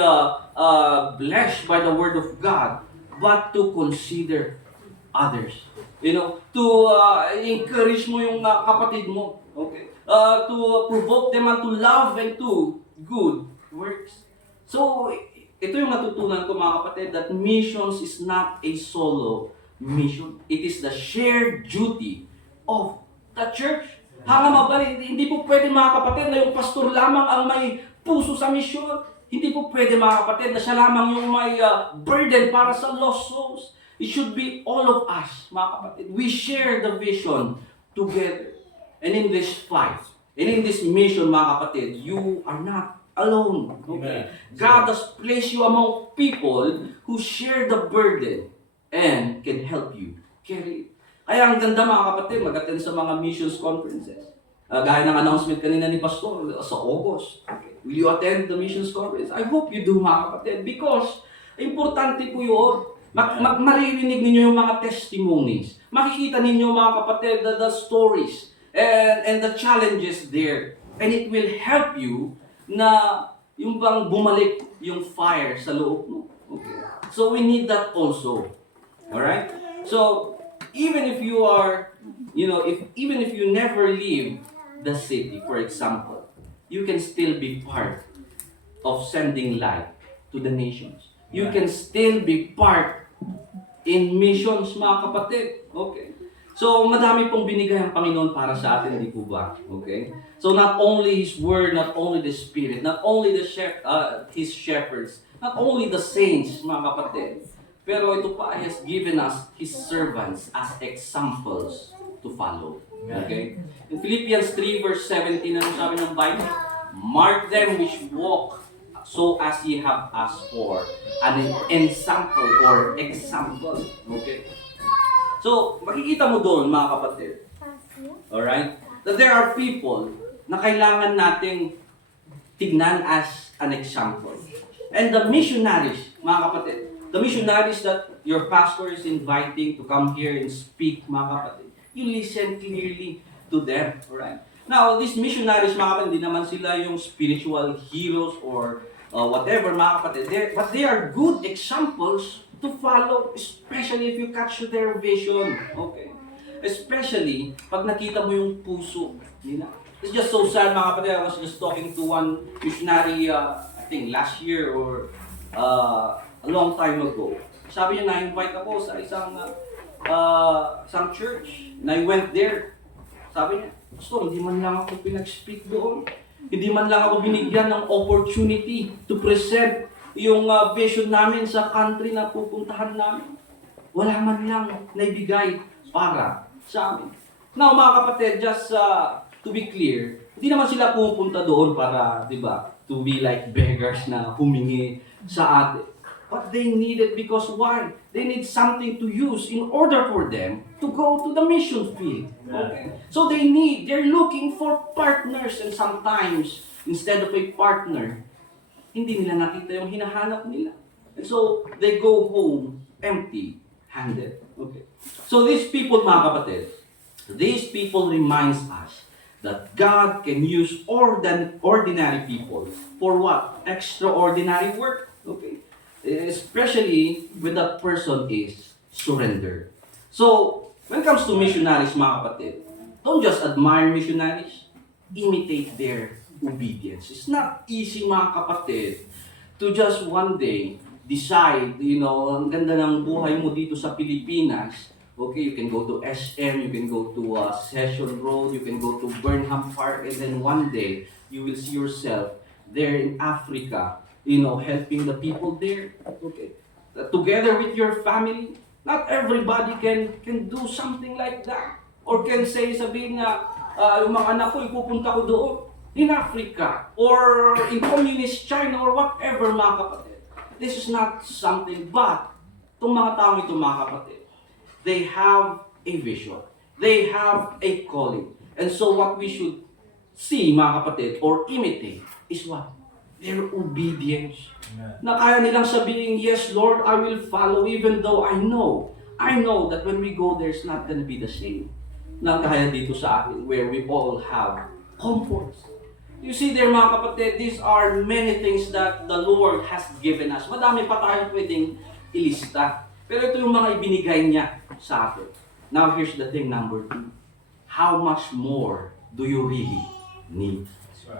blessed by the Word of God, but to consider others. To encourage mo yung kapatid mo. Okay? To provoke them unto love and to good works. So, ito yung natutunan ko, mga kapatid, that missions is not a solo mission. It is the shared duty of the church. Hindi po pwede, mga kapatid, na yung pastor lamang ang may puso sa misyon. Hindi po pwede, mga kapatid, na siya lamang yung may burden para sa lost souls. It should be all of us, mga kapatid. We share the vision together. And in this fight, and in this mission, mga kapatid, you are not alone. Okay? God has placed you among people who share the burden and can help you carry it. Kaya ang ganda, mga kapatid, mag-attend sa mga missions conferences. Gaya ng announcement kanina ni Pastor sa August. Okay. Will you attend the missions conference? I hope you do, mga kapatid, because importante po yun. Maririnig ninyo yung mga testimonies. Makikita ninyo, mga kapatid, the stories and the challenges there. And it will help you na yung bang bumalik yung fire sa loob mo. Okay. So we need that also. Alright? So, even if you are, even if you never leave the city, for example, you can still be part of sending light to the nations. You can still be part in missions, mga kapatid. Okay? So, madami pong binigay ang Panginoon para sa atin, hindi po ba? Okay? So, not only His Word, not only the Spirit, not only His shepherds, not only the saints, mga kapatid, pero ito pa, He has given us His servants as examples to follow. Okay? In Philippians 3 verse 17, ano sabi ng Bible? Mark them which walk so as ye have asked for an ensample or example. Okay? So, makikita mo doon, mga kapatid. Alright? That there are people na kailangan nating tignan as an example. And the missionaries, mga kapatid, the missionaries that your pastor is inviting to come here and speak, mga kapatid, you listen clearly to them, alright? Now, these missionaries, mga kapatid, hindi naman sila yung spiritual heroes or whatever, mga kapatid, but they are good examples to follow, especially if you catch their vision, okay? Especially, pag nakita mo yung puso nila. It's just so sad, mga kapatid. I was just talking to one missionary, I think last year or a long time ago. Sabi niya, na-invite ako sa isang church. And I went there. Sabi niya, Pastor, hindi man lang ako pinag-speak doon. Hindi man lang ako binigyan ng opportunity to present yung vision namin sa country na pupuntahan namin. Wala man lang naibigay para sa amin. Now, mga kapatid, just to be clear, hindi naman sila pupunta doon para, di ba, to be like beggars na humingi sa atin. But they need it because why? They need something to use in order for them to go to the mission field. Okay? So they're looking for partners, and sometimes, instead of a partner, hindi nila nakita yung hinahanap nila. And so, they go home empty-handed. Okay. So these people, mga kapatid, these people reminds us that God can use ordinary people for what? Extraordinary work. Okay. Especially when that person is surrendered. So, when it comes to missionaries, mga kapatid, don't just admire missionaries, imitate their obedience. It's not easy, mga kapatid, to just one day decide, ang ganda ng buhay mo dito sa Pilipinas. Okay, you can go to SM, you can go to Session Road, you can go to Burnham Park, and then one day, you will see yourself there in Africa, helping the people there. Okay, together with your family. Not everybody can do something like that. Or can sabihin na, yung mga anak ko, ipupunta ko doon in Africa or in communist China or whatever, mga kapatid. This is not something, but itong mga tao ito, mga kapatid, they have a vision. They have a calling. And so what we should see, mga kapatid, or imitate is what? Their obedience. Na kaya nilang sabihin, yes, Lord, I will follow even though I know that when we go there, it's not gonna be the same. Na kaya dito sa atin, where we all have comforts. You see there, mga kapatid, these are many things that the Lord has given us. Madami pa tayong pwedeng ilista. Pero ito yung mga ibinigay niya sa atin. Now, here's the thing, number 2. How much more do you really need?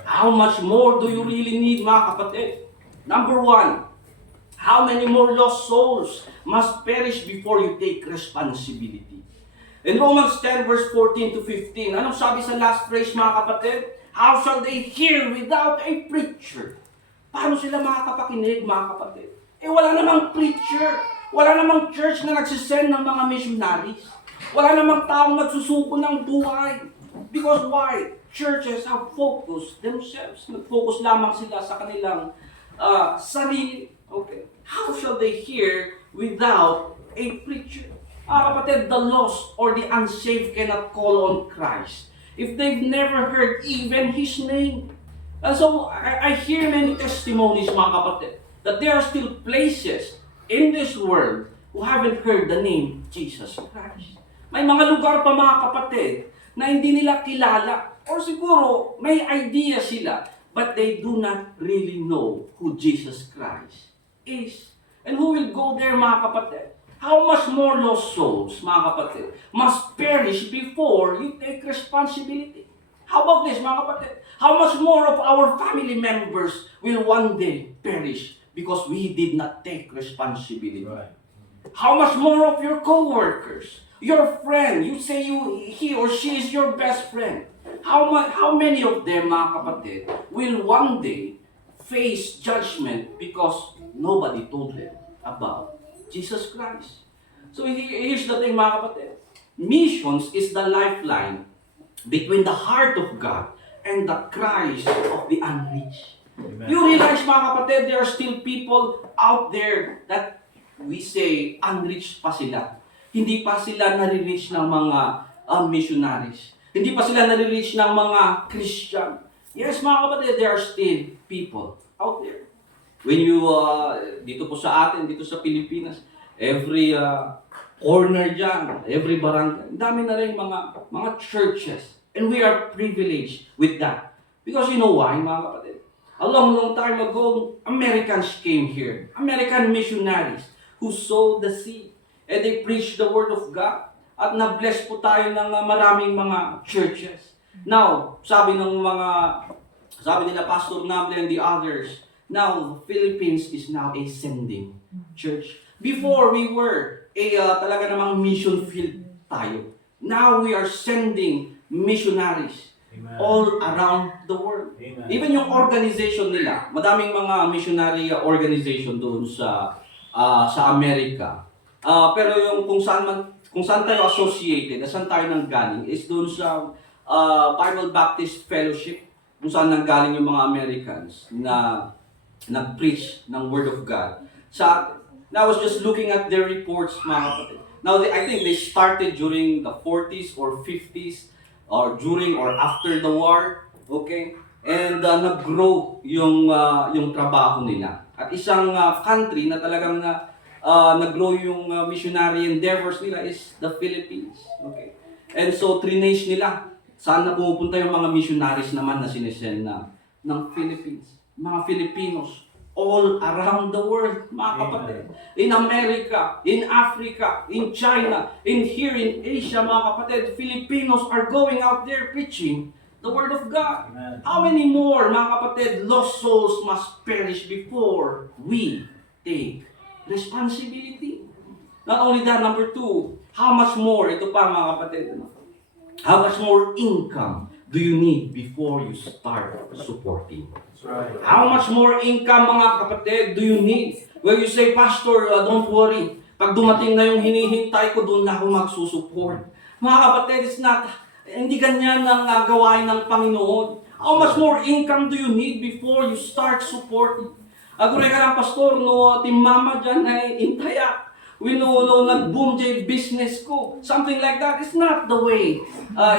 How much more do you really need, mga kapatid? Number 1, how many more lost souls must perish before you take responsibility? In Romans 10 verse 14 to 15, anong sabi sa last phrase, mga kapatid? How shall they hear without a preacher? Paano sila makakapakinig, mga kapatid? Wala namang preacher. Wala namang church na nagsisend ng mga missionaries. Wala namang taong nagsusuko ng buhay. Because why? Churches have focused themselves. Nag-focus lamang sila sa kanilang sarili. Okay. How shall they hear without a preacher? Kapatid, the lost or the unsaved cannot call on Christ if they've never heard even His name. And so, I hear many testimonies, mga kapatid, that there are still places in this world who haven't heard the name Jesus Christ. May mga lugar pa, mga kapatid, na hindi nila kilala. Or siguro, may idea sila, but they do not really know who Jesus Christ is. And who will go there, mga kapatid? How much more lost souls, mga kapatid, must perish before you take responsibility? How about this, mga kapatid? How much more of our family members will one day perish because we did not take responsibility? Right. How much more of your co-workers, your friend, you say he or she is your best friend. How many of them, mga kapatid, will one day face judgment because nobody told them about Jesus Christ? So here's the thing, mga kapatid. Missions is the lifeline between the heart of God and the cries of the unreached. Amen. You realize, mga kapatid, there are still people out there that we say unreached pa sila. Hindi pa sila nare-reach ng mga missionaries. Hindi pa sila nare-reach ng mga Christian. Yes, mga kapatid, there are still people out there. When you, dito po sa atin, dito sa Pilipinas, every corner dyan, every barangay, dami na rin mga churches. And we are privileged with that. Because you know why, mga kapatid? A long time ago, Americans came here. American missionaries who sowed the seed. And they preached the Word of God. At na-bless po tayo ng maraming mga churches. Now, sabi nila Pastor Nable and the others, now, the Philippines is now a sending church. Before, we were talaga namang mission field tayo. Now, we are sending missionaries. Amen. All around the world. Amen. Even yung organization nila, madaming mga missionary organization doon sa Amerika. Pero yung kung saan tayo associated, saan tayo nanggaling, is doon sa Bible Baptist Fellowship, kung saan nanggaling yung mga Americans na nag-preach ng Word of God. I was just looking at their reports, mga kapatid. Now, I think they started during the 40s or 50s, or during or after the war, okay? And nag-grow yung trabaho nila. at isang country na talagang nag-grow yung missionary endeavors nila is the Philippines. Okay? And so, trinage nila saan na pumupunta yung mga missionaries naman na sinesend ng Philippines. Mga Filipinos all around the world, mga kapatid. In America, in Africa, in China, in here in Asia, mga kapatid, Filipinos are going out there preaching the Word of God. Amen. How many more, mga kapatid, lost souls must perish before we take responsibility? Not only that, number two, how much more, ito pa mga kapatid, how much more income do you need before you start supporting? That's right. How much more income, mga kapatid, do you need? When you say, Pastor, don't worry. Pag dumating na yung hinihintay ko, doon na ako magsusupport. Mga kapatid, it's not, hindi ganyan ang gawain ng Panginoon. How much more income do you need before you start supporting? Agure ka lang, Pastor, no, team mama dyan ay intaya. We know, nag-boom dyan business ko. Something like that. It's not the way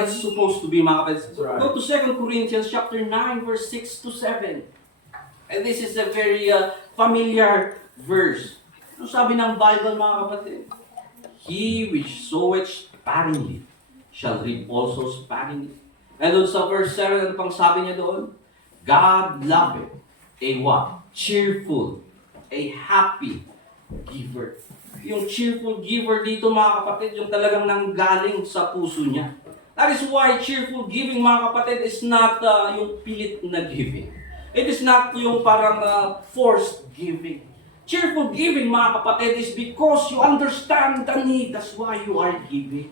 it's supposed to be, mga kapatid. Right. Go to 2 Corinthians chapter 9, verse 6 to 7. And this is a very familiar verse. Ano sabi ng Bible, mga kapatid? He which soweth sparingly shall reap also sparingly. And doon sa verse 7, ano pang sabi niya doon? God loveth a what? Cheerful, a happy giver. Yung cheerful giver dito, mga kapatid, yung talagang nanggaling sa puso niya. That is why cheerful giving, mga kapatid, is not yung pilit na giving. It is not yung parang forced giving. Cheerful giving, mga kapatid, is because you understand the need. That's why you are giving.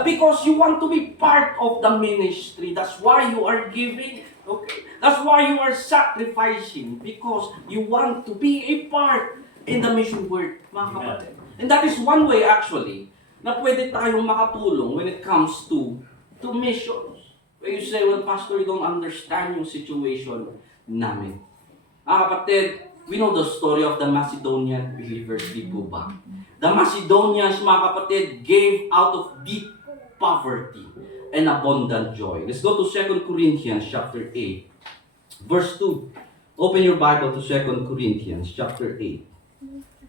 Because you want to be part of the ministry. That's why you are giving. Okay? That's why you are sacrificing. Because you want to be a part in the mission work, mga kapatid. And that is one way, actually, na pwede tayong makatulong when it comes to missions. When you say, well, Pastor, you don't understand yung situation namin. Mga kapatid, we know the story of the Macedonian believers, di po ba? The Macedonians, mga kapatid, gave out of deep poverty and abundant joy. Let's go to 2 Corinthians chapter 8, verse 2. Open your Bible to 2 Corinthians chapter 8,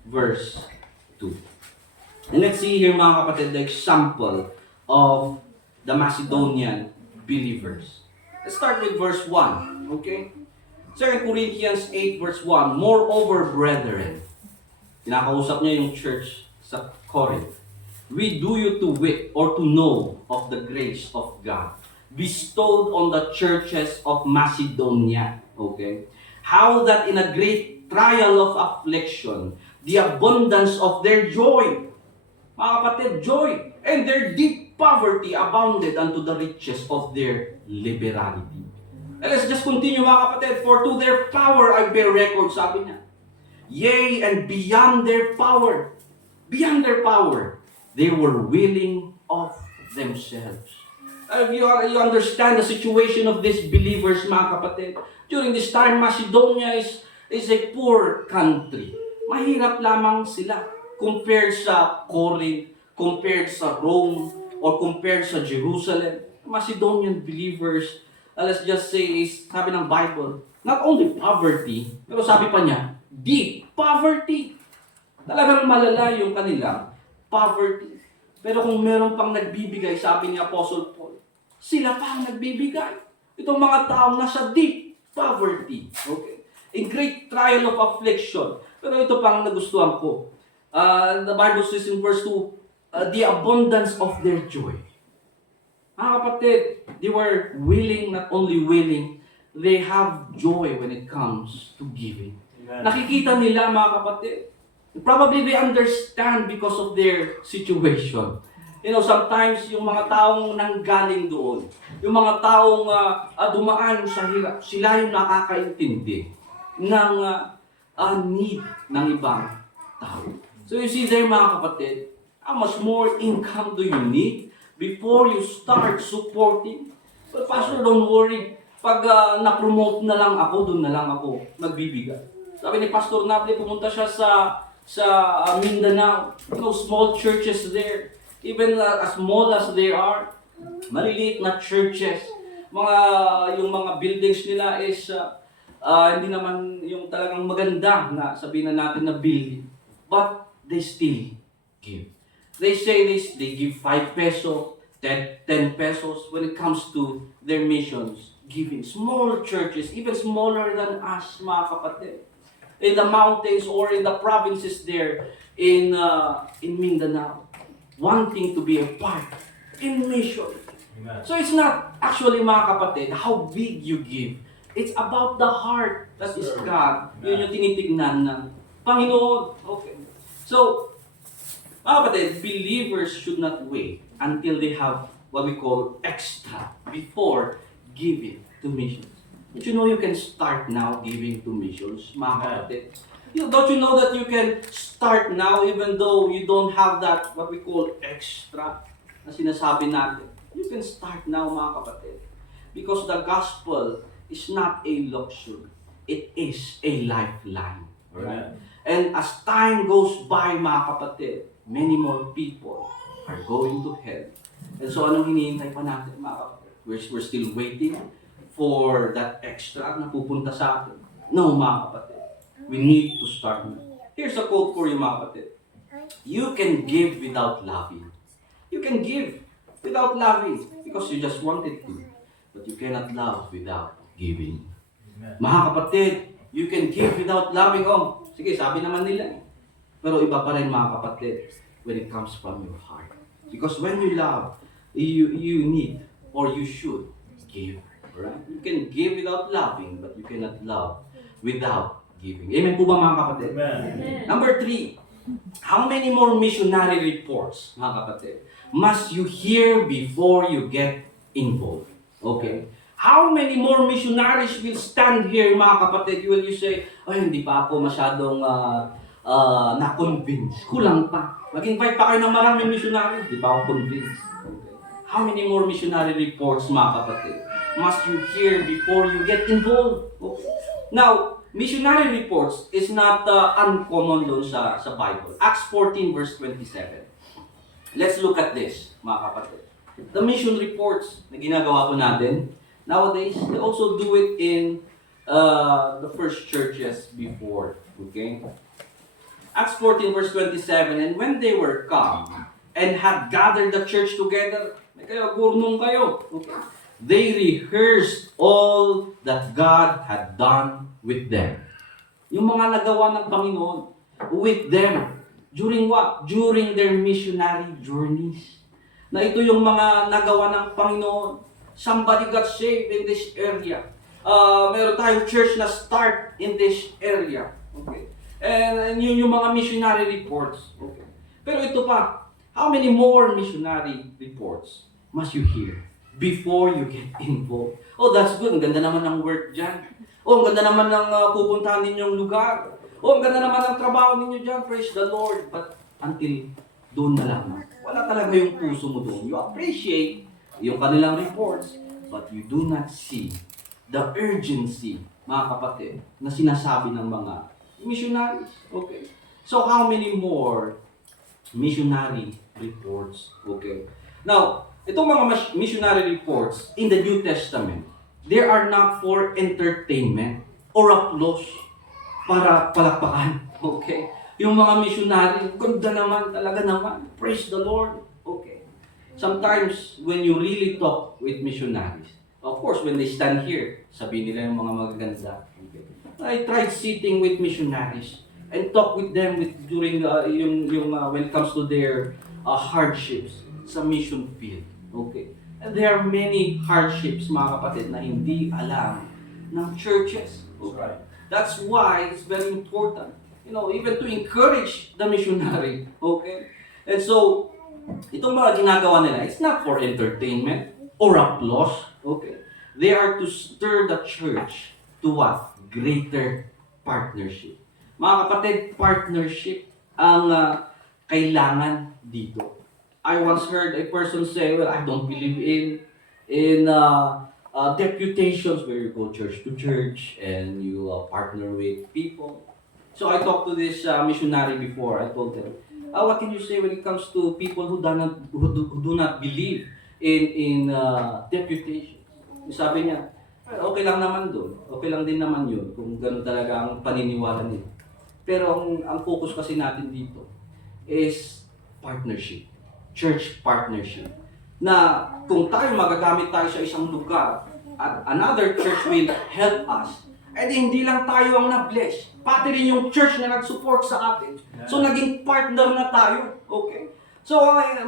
verse 2. And let's see here, mga kapatid, the example of the Macedonian believers. Let's start with verse 1, okay? 2 Corinthians 8 verse 1, moreover, brethren, kinakausap niya yung church sa Corinth, we do you to wit or to know of the grace of God bestowed on the churches of Macedonia, okay? How that in a great trial of affliction, the abundance of their joy, mga kapatid, joy, and their deep poverty abounded unto the riches of their liberality. And let's just continue, mga kapatid. For to their power I bear record, sabi niya. Yea, and beyond their power, they were willing of themselves. You understand the situation of these believers, mga kapatid. During this time, Macedonia is a poor country. Mahirap lamang sila compared sa Corinth, compared sa Rome, or compared sa Jerusalem. Macedonian believers, let's just say, is, sabi ng Bible, not only poverty, pero sabi pa niya, deep poverty. Talagang malala yung kanilang poverty. Pero kung meron pang nagbibigay, sabi ni Apostle Paul, sila pa ang nagbibigay. Itong mga taong nasa deep poverty. Okay? In great trial of affliction. Pero ito pang nagustuhan ko. The Bible says in verse 2, the abundance of their joy. Mga kapatid, they were willing, not only willing, they have joy when it comes to giving. Amen. Nakikita nila, mga kapatid, probably they understand because of their situation. You know, sometimes yung mga taong nanggaling doon, yung mga taong dumaan sa hirap, sila yung nakakaintindi ng need ng ibang tao. So you see there, mga kapatid, how much more income do you need before you start supporting? But Pastor, don't worry. Pag na-promote na lang ako, doon na lang ako magbibigay. Sabi ni Pastor Nable, pumunta siya sa Mindanao. You know, small churches there. Even as small as they are, maliliit na churches. Yung mga buildings nila is hindi naman yung talagang maganda na sabihin na natin na believe, but they still give. They say they give 5 peso, 10 pesos when it comes to their missions, giving. Small churches, even smaller than us, mga kapatid. In the mountains or in the provinces there in Mindanao, wanting to be a part in mission. Amen. So it's not actually, mga kapatid, how big you give. It's about the heart that is Sure. God. Yun yung tinitignan ng Panginoon. Okay. So, mga kapatid, believers should not wait until they have what we call extra before giving to missions. But you know you can start now giving to missions, mga kapatid. Don't you know that you can start now even though you don't have that what we call extra na sinasabi natin? You can start now, mga kapatid. Because the gospel is not a luxury. It is a lifeline. Alright? And as time goes by, mga kapatid, many more people are going to hell. And so, anong hinihintay pa natin, mga kapatid? We're still waiting for that extra na pupunta sa atin. No, mga kapatid. We need to start now. Here's a quote for you, mga kapatid. You can give without loving. You can give without loving because you just wanted to. But you cannot love without giving. Amen. Mga kapatid, you can give without loving. Oh, sige, sabi naman nila. Pero iba pa rin, mga kapatid, when it comes from your heart. Because when you love, you need or you should give. Right? You can give without loving, but you cannot love without giving. Amen po ba, mga kapatid? Amen. Number 3, how many more missionary reports, mga kapatid, must you hear before you get involved? Okay? How many more missionaries will stand here, mga kapatid? Will you say, ay, hindi pa ako masyadong na-convince. Kulang pa. Mag-invite pa kayo ng maraming missionary. Hindi pa ako convinced. Okay. How many more missionary reports, mga kapatid, must you hear before you get involved? Okay. Now, missionary reports is not uncommon doon sa Bible. Acts 14 verse 27. Let's look at this, mga kapatid. The mission reports na ginagawa po natin, nowadays, they also do it in the first churches before. Okay? Acts 14 verse 27, and when they were come and had gathered the church together, may kayo, gurnong kayo. Okay? They rehearsed all that God had done with them. Yung mga nagawa ng Panginoon with them. During what? During their missionary journeys. Na ito yung mga nagawa ng Panginoon. Somebody got saved in this area. Meron tayong church na start in this area. Okay? And yun yung mga missionary reports. Okay? Pero ito pa, how many more missionary reports must you hear before you get involved? Oh, that's good. Ang ganda naman ng work dyan. Oh, ang ganda naman ng pupuntahan ninyong lugar. Oh, ang ganda naman ng trabaho ninyo dyan. Praise the Lord. But until doon na lang, wala talaga yung puso mo doon. You appreciate yung kanilang reports, but you do not see the urgency, mga kapatid, na sinasabi ng mga missionaries. Okay. So, how many more missionary reports? Okay. Now, itong mga missionary reports in the New Testament, they are not for entertainment or applause para palakpakan. Okay? Yung mga missionary, ganda naman, talaga naman. Praise the Lord. Okay. Sometimes, when you really talk with missionaries, of course, when they stand here, sabihin nila yung mga magaganda. Okay. I tried sitting with missionaries and talk with them during when it comes to their hardships sa mission field. Okay. And there are many hardships, mga kapatid, na hindi alam ng churches. Okay. That's why it's very important, even to encourage the missionary. Okay? And so, itong mga ginagawa nila, it's not for entertainment or applause. Okay? They are to stir the church to what? Greater partnership. Mga kapatid, partnership ang kailangan dito. I once heard a person say, well, I don't believe in deputations where you go church to church and you partner with people. So I talked to this missionary before. I told them, what can you say when it comes to people who do not believe in deputations? Sabi niya, Okay lang naman doon. Okay lang din naman yun kung ganun talaga ang paniniwala nila. Pero ang focus kasi natin dito is partnership. Church partnership. Na kung tayo magagamit tayo sa isang lugar at another church will help us, hindi lang tayo ang na-bless. Pati rin yung church na nag-support sa atin. So naging partner na tayo. Okay? So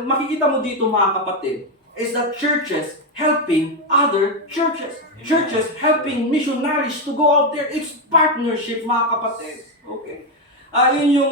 makikita mo dito mga kapatid, is that churches helping other churches. Churches helping missionaries to go out there. It's partnership mga kapatid. Okay? Yun yung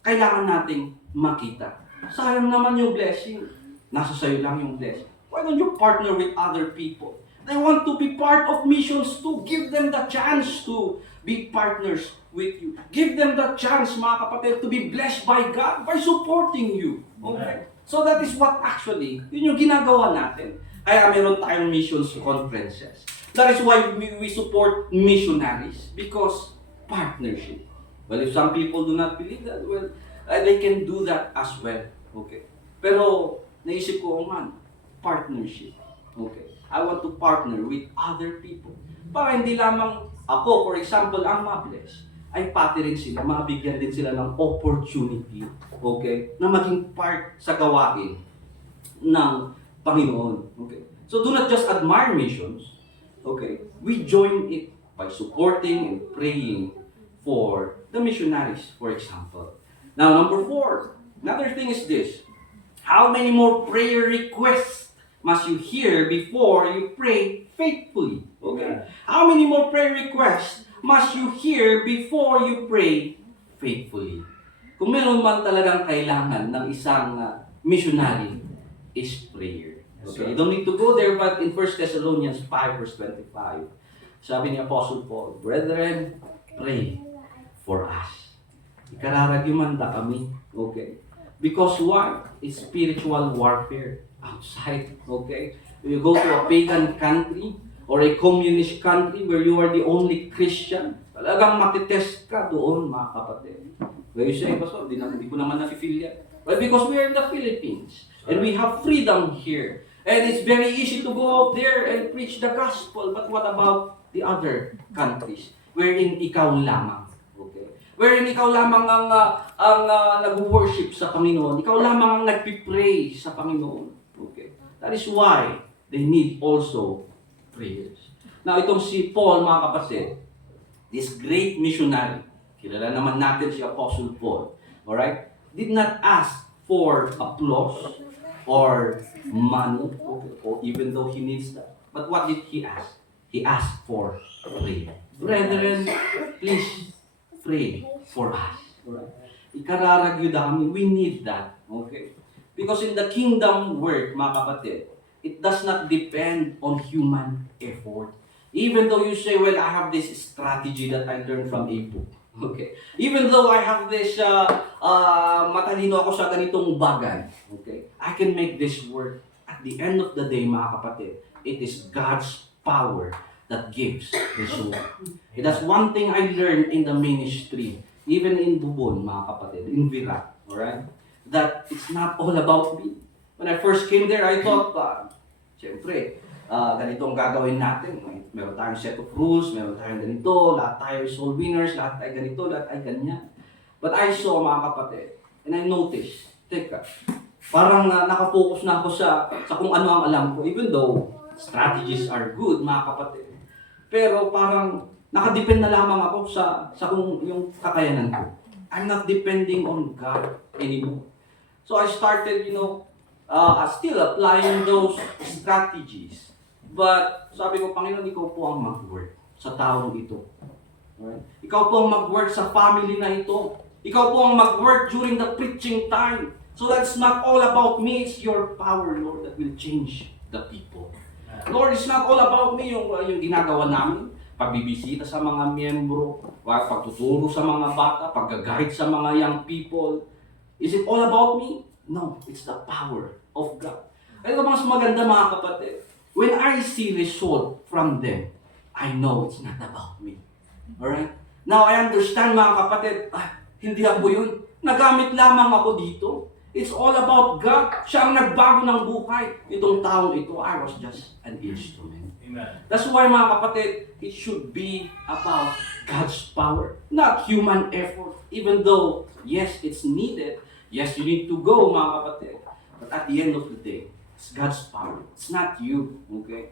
kailangan nating makita. Sayang naman yung blessing. Nasa sayo lang yung blessing. Why don't you partner with other people? They want to be part of missions too. Give them the chance to be partners with you. Give them the chance, mga kapatid, to be blessed by God by supporting you. Okay? So that is what actually, yun yung ginagawa natin. Kaya meron tayong missions conferences. That is why we support missionaries because partnership. Well, if some people do not believe that, well, they can do that as well. Okay? Pero naisip ko, man, partnership. Okay? I want to partner with other people. Para hindi lamang ako, for example, ang ma-bless, ay pati rin sila, mabigyan din sila ng opportunity, okay, na maging part sa gawain ng Panginoon. Okay? So do not just admire missions, okay? We join it by supporting and praying for the missionaries, for example. Now, number 4, another thing is this. How many more prayer requests must you hear before you pray faithfully? Okay? How many more prayer requests must you hear before you pray faithfully? Kung meron man talagang kailangan ng isang missionary, is prayer. Okay? You don't need to go there, but in 1 Thessalonians 5 verse 25, sabi ni Apostle Paul, Brethren, pray for us. Ikararagyumanda kami. Okay? Because why? It's spiritual warfare outside. Okay? You go to a pagan country or a communist country where you are the only Christian, talagang matitest ka doon, mga kapatid. Where you say, Pastor, hindi ko naman na-feel yan. Well, because we are in the Philippines and we have freedom here. And it's very easy to go out there and preach the gospel. But what about the other countries wherein ikaw lamang? Okay? Wherein ikaw lamang ang nag-worship sa Panginoon. Ikaw lamang ang nagpipray sa Panginoon. Okay? That is why they need also prayers. Now, itong si Paul, mga kapatid, this great missionary, kilala naman natin si Apostle Paul, alright, did not ask for applause or money, okay, or even though he needs that. But what did he ask? He asked for prayer. Brethren, please pray for us. Alright? Ikararagyo kami, we need that. Okay? Because in the kingdom work, mga kapatid, it does not depend on human effort. Even though you say, well, I have this strategy that I learned from a book. Okay. Even though I have this, matalino ako sa ganitong bagay. Okay. I can make this work. At the end of the day, mga kapatid, it is God's power that gives result. That's one thing I learned in the ministry. Even in Bubon, mga kapatid, in Vira. Alright? That it's not all about me. When I first came there, I thought, siyempre, ganito ang gagawin natin. Meron tayong set of rules, meron tayong ganito, lahat tayo soul winners, lahat tayo ganito, lahat ay ganyan. But I saw, mga kapatid, and I noticed, teka, parang nakafocus na ako sa kung ano ang alam ko, even though strategies are good, mga kapatid. Pero parang nakadepend na lamang ako sa kung yung kakayanan ko. I'm not depending on God anymore. So I started, still applying those strategies. But sabi ko, Panginoon, ikaw po ang mag-work sa taong ito. Alright? Ikaw po ang mag-work sa family na ito. Ikaw po ang mag-work during the preaching time. So that's not all about me. It's your power, Lord, that will change the people. Lord, it's not all about me yung ginagawa namin. Pagbibisita sa mga miyembro, pagtuturo sa mga bata, pag-guide sa mga young people. Is it all about me? No, it's the power of God. Kaya ito mas maganda, mga kapatid. When I see result from them, I know it's not about me. Alright? Now, I understand, mga kapatid, hindi ako yun. Nagamit lamang ako dito. It's all about God. Siya ang nagbago ng buhay. Itong taong ito, I was just an instrument. Amen. That's why mga kapatid, it should be about God's power, not human effort. Even though, yes, it's needed. Yes, you need to go mga kapatid. But at the end of the day, it's God's power. It's not you. Okay?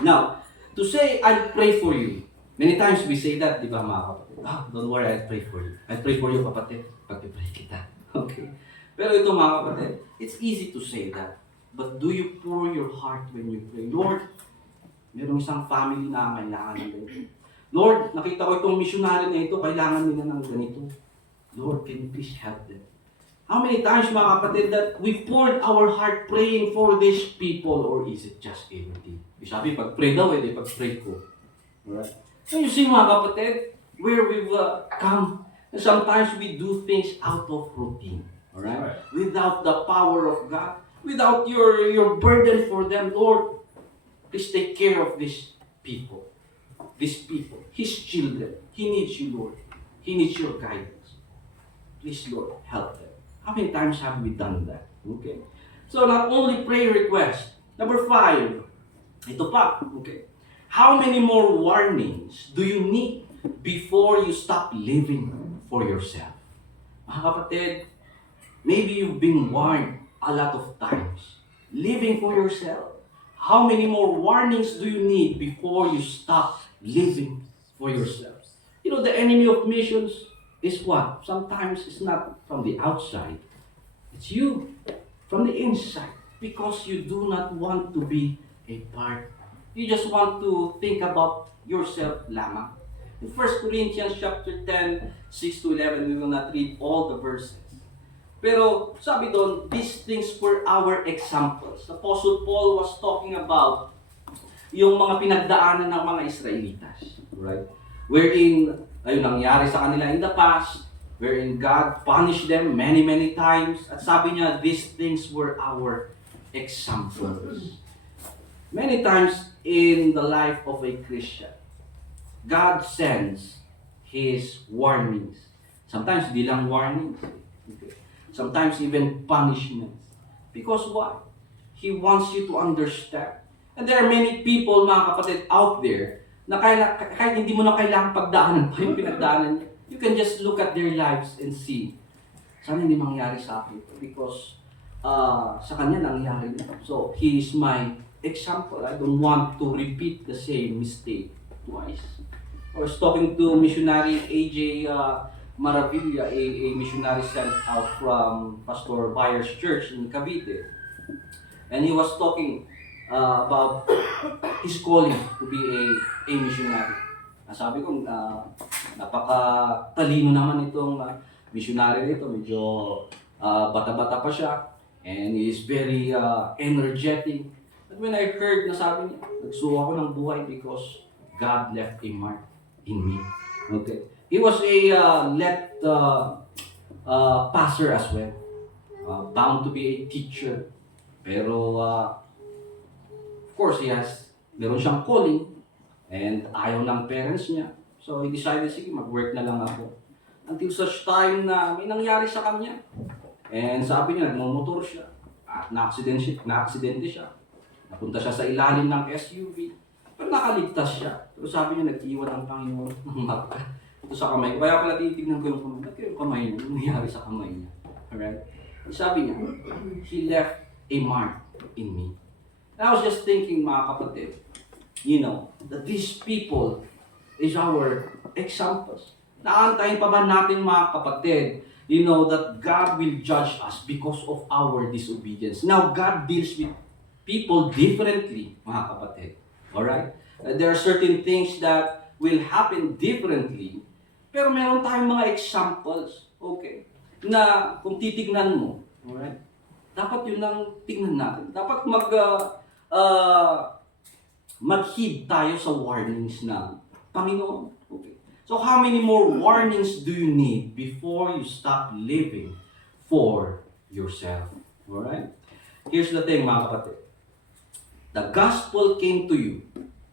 Now, to say, I'll pray for you. Many times we say that, di ba mga kapatid? Don't worry, I'll pray for you. I'll pray for you kapatid. Pag-pray kita. Okay? Pero ito mga kapatid, it's easy to say that. But do you pour your heart when you pray? Lord, merong isang family na kailangan ng ganito. Lord, nakita ko itong missionary na ito, kailangan nila ng ganito. Lord, can you please help them? How many times, mga kapatid, that we poured our heart praying for these people, or is it just empty? Sabi, pag-pray daw, pag-pray ko. Alright? So you see, mga kapatid, where we've come, and sometimes we do things out of routine. Alright? Without the power of God, without your burden for them, Lord, please take care of these people, His children. He needs you, Lord. He needs your guidance. Please, Lord, help them. How many times have we done that? Okay. So, not only prayer request. Number 5. Ito pa. Okay. How many more warnings do you need before you stop living for yourself? Mga kapatid, maybe you've been warned a lot of times. Living for yourself. How many more warnings do you need before you stop living for yourself? You know, the enemy of missions is what? Sometimes it's not from the outside. It's you from the inside. Because you do not want to be a part. You just want to think about yourself lamang. In 1 Corinthians chapter 10, 6 to 11, we will not read all the verses. Pero sabi doon, these things were our examples. Apostle Paul was talking about yung mga pinagdaanan ng mga Israelitas. Right? Wherein, ayun nangyari sa kanila in the past, wherein God punished them many, many times. At sabi niya, these things were our examples. Many times in the life of a Christian, God sends His warnings. Sometimes di lang warnings. Okay. Sometimes even punishments. Because why? He wants you to understand. And there are many people, mga kapatid, out there na kahit hindi mo na kailangan pagdaanan pa yung pinagdaanan niya. You can just look at their lives and see, sana hindi mangyari sa akin because sa kanya nangyari na. So, he is my example. I don't want to repeat the same mistake twice. I was talking to missionary A.J. Maravilla, a missionary sent out from Pastor Byers Church in Cavite. And he was talking about his calling to be a missionary. Sabi ko, napaka-talino naman itong missionary nito. Medyo bata-bata pa siya. And he is very energetic. But when I heard na sabi niya, nagsuwa ako ng buhay because God left a mark in me. Okay. He was a pastor as well. Bound to be a teacher. Pero, of course, meron siyang calling. And ayaw ng parents niya. So, he decided, sige, mag-work na lang ako. Until such time na may nangyari sa kanya. And sabi niya, nagmumotor siya. At na-aksidente siya. Napunta siya sa ilalim ng SUV. Pero nakaligtas siya. Pero sabi niya, nag-iwan ang Panginoon ng mapa. Ito sa kamay ko. Kaya pala titignan ko yung kamay. Ba't yung kamay niya? Ano nangyari sa kamay niya? Alright? Sabi niya, he left a mark in me. And I was just thinking, mga kapatid, you know, that these people is our examples. Naantayin pa ba natin, mga kapatid, you know, that God will judge us because of our disobedience. Now, God deals with people differently, mga kapatid. Alright? There are certain things that will happen differently. Pero meron tayong mga examples, okay, na kung titignan mo, alright, dapat yun ang tignan natin. Dapat mag-heed tayo sa warnings ng Panginoon. Okay. So how many more warnings do you need before you stop living for yourself? Alright? Here's the thing, mga kapatid. The gospel came to you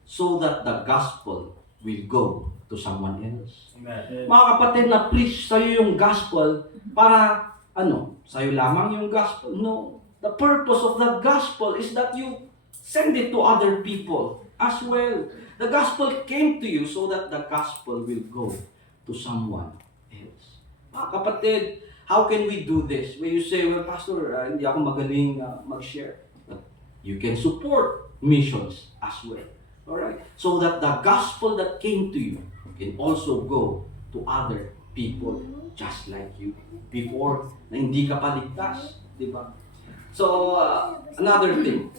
so that the gospel will go to someone else. Amen. Mga kapatid, na preach sa'yo yung gospel para, sa'yo lamang yung gospel. No. The purpose of the gospel is that you send it to other people. as well. The gospel came to you so that the gospel will go to someone else. Mga kapatid, how can we do this? When you say, well, Pastor, hindi ako magaling mag-share. But you can support missions as well. Alright? So that the gospel that came to you can also go to other people just like you before na hindi ka paligtas. Diba? So, another thing.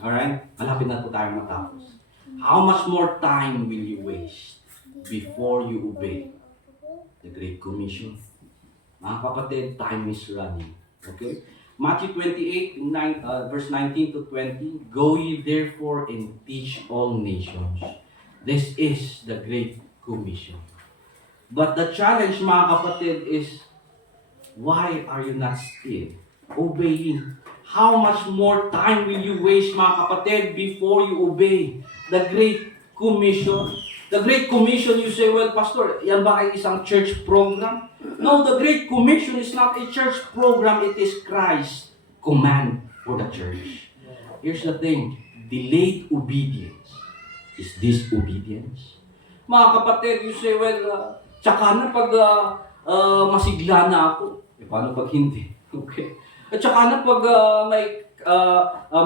Alright? Malapit na po tayo matapos. How much more time will you waste before you obey the Great Commission? Mga kapatid, time is running. Okay? Matthew 28, verse 19 to 20, Go ye therefore and teach all nations. This is the Great Commission. But the challenge, mga kapatid, is why are you not still obeying? How much more time will you waste, mga kapatid, before you obey the Great Commission? The Great Commission, you say, well, Pastor, yan ba ay isang church program? No, the Great Commission is not a church program. It is Christ's command for the church. Here's the thing. Delayed obedience is disobedience. Mga kapatid, you say, well, tsaka na pag masigla na ako. E paano pag hindi? Okay. At saka na pag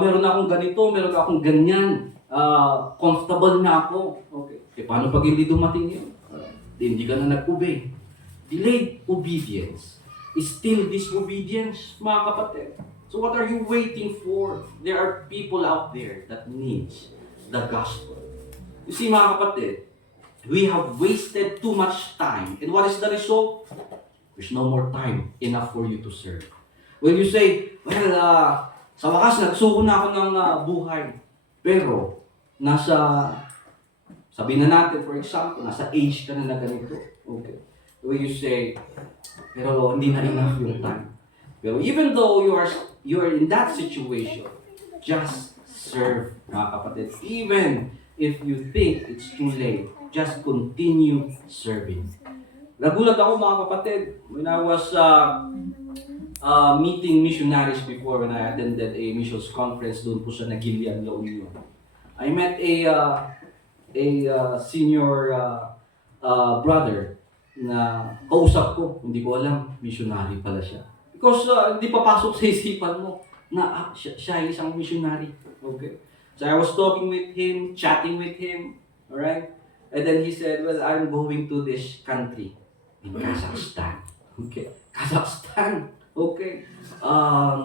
meron akong ganito, meron akong ganyan, comfortable na ako. Okay. E paano pag hindi dumating yun? Hindi ka na nag-obey. Delayed obedience is still disobedience, mga kapatid. So what are you waiting for? There are people out there that needs the gospel. You see, mga kapatid, we have wasted too much time. And what is the result? There's no more time enough for you to serve. When you say, well, sa wakas, nagsuko na ako ng buhay. Pero, sabihin na natin, for example, nasa age ka na ganito. Okay. When you say, pero hindi na enough yung time. Pero even though you are in that situation, just serve, mga kapatid. Even if you think it's too late, just continue serving. Nagulat ako, mga kapatid, when I was meeting missionaries before, when I attended a missions conference doon po sa Nagilian, La Union. I met a senior brother na kausap ko, hindi ko alam, missionary pala siya. Because hindi papasok sa isipan mo na siya ay isang missionary. Okay? So I was talking with him, chatting with him, alright? And then he said, well, I'm going to this country in Kazakhstan. Okay? Kazakhstan. Okay.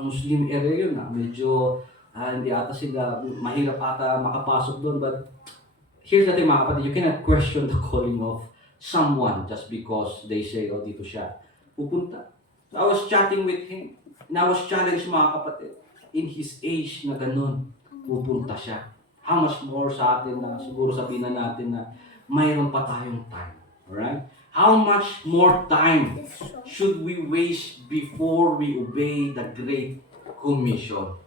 Muslim area yun. Medyo hindi ata sila, mahirap ata makapasok doon. But here's the thing, mga kapatid, you cannot question the calling of someone just because they say, oh, dito siya pupunta. So I was chatting with him. And I was challenged, mga kapatid, in his age na ganun, pupunta siya. How much more sa atin na siguro sabihin na natin na mayroon pa tayong time. Alright? How much more time should we waste before we obey the Great Commission?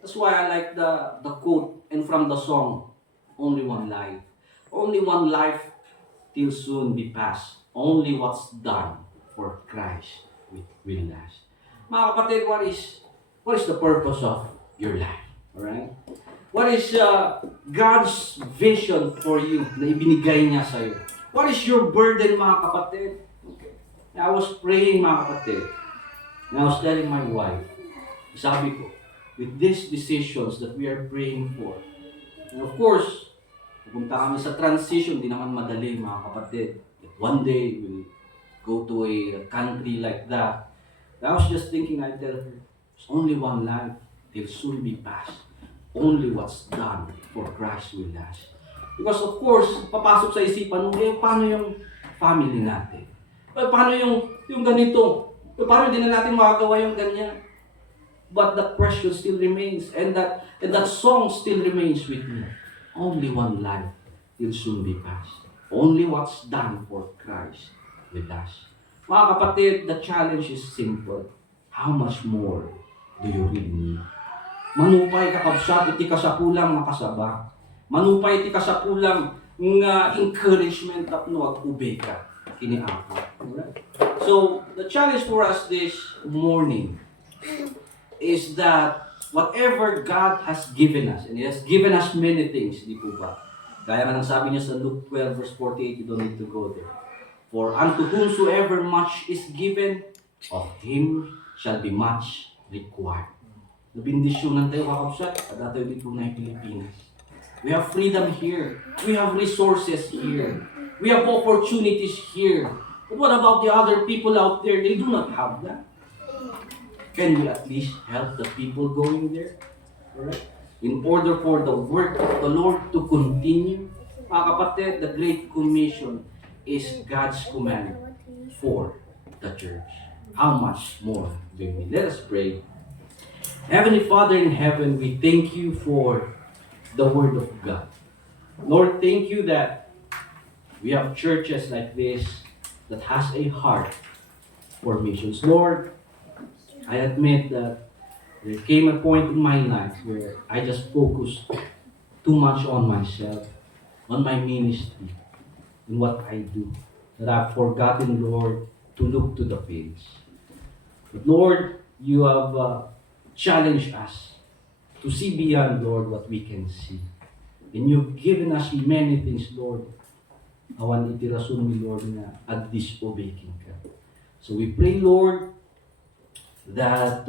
That's why I like the quote and from the song, Only One Life. Only one life till soon be past. Only what's done for Christ will last. Mga kapatid, what is the purpose of your life? Alright? What is God's vision for you na ibinigay niya sa'yo? What is your burden, mga kapatid? Okay. I was praying, mga kapatid. And I was telling my wife, sabi ko, with these decisions that we are praying for, and of course, pupunta kami sa transition, di naman madali, mga kapatid. One day, we'll go to a country like that. And I was just thinking, I tell her, there's only one life, till soon be past. Only what's done for Christ will last. Because of course, papasok sa isipan mo, paano yung family natin? Paano yung ganito? Paano din na natin makagawa yung ganyan? But the question still remains, and that song still remains with me. Only one life will soon be past. Only what's done for Christ will last. Mga kapatid, the challenge is simple. How much more do you really need? Manupay kakabsat, iti kasapulang makasaba. Manupay iti kasapulang nga encouragement tapno at ubay ka. Kiniaka. Alright? So, the challenge for us this morning is that whatever God has given us, and He has given us many things, di po ba? Gaya nga ng sabi niya sa Luke 12 verse 48, you don't need to go there. For unto whomsoever much is given, of him shall be much required. Nabindisyonan tayo kakapsat, at tayo dito na Pilipinas. We have freedom here. We have resources here. We have opportunities here. But what about the other people out there? They do not have that. Can we at least help the people going there? Alright? In order for the work of the Lord to continue, mga kapatid, the Great Commission is God's command for the church. How much more do we? Let us pray. Heavenly Father in heaven, we thank you for the Word of God. Lord, thank you that we have churches like this that has a heart for missions. Lord, I admit that there came a point in my life where I just focused too much on myself, on my ministry, in what I do, that I've forgotten, Lord, to look to the page. But Lord, you have challenged us to see beyond, Lord, what we can see. And you've given us many things, Lord. Awan itirasun mi, Lord, na ag-disobey ka. So we pray, Lord, that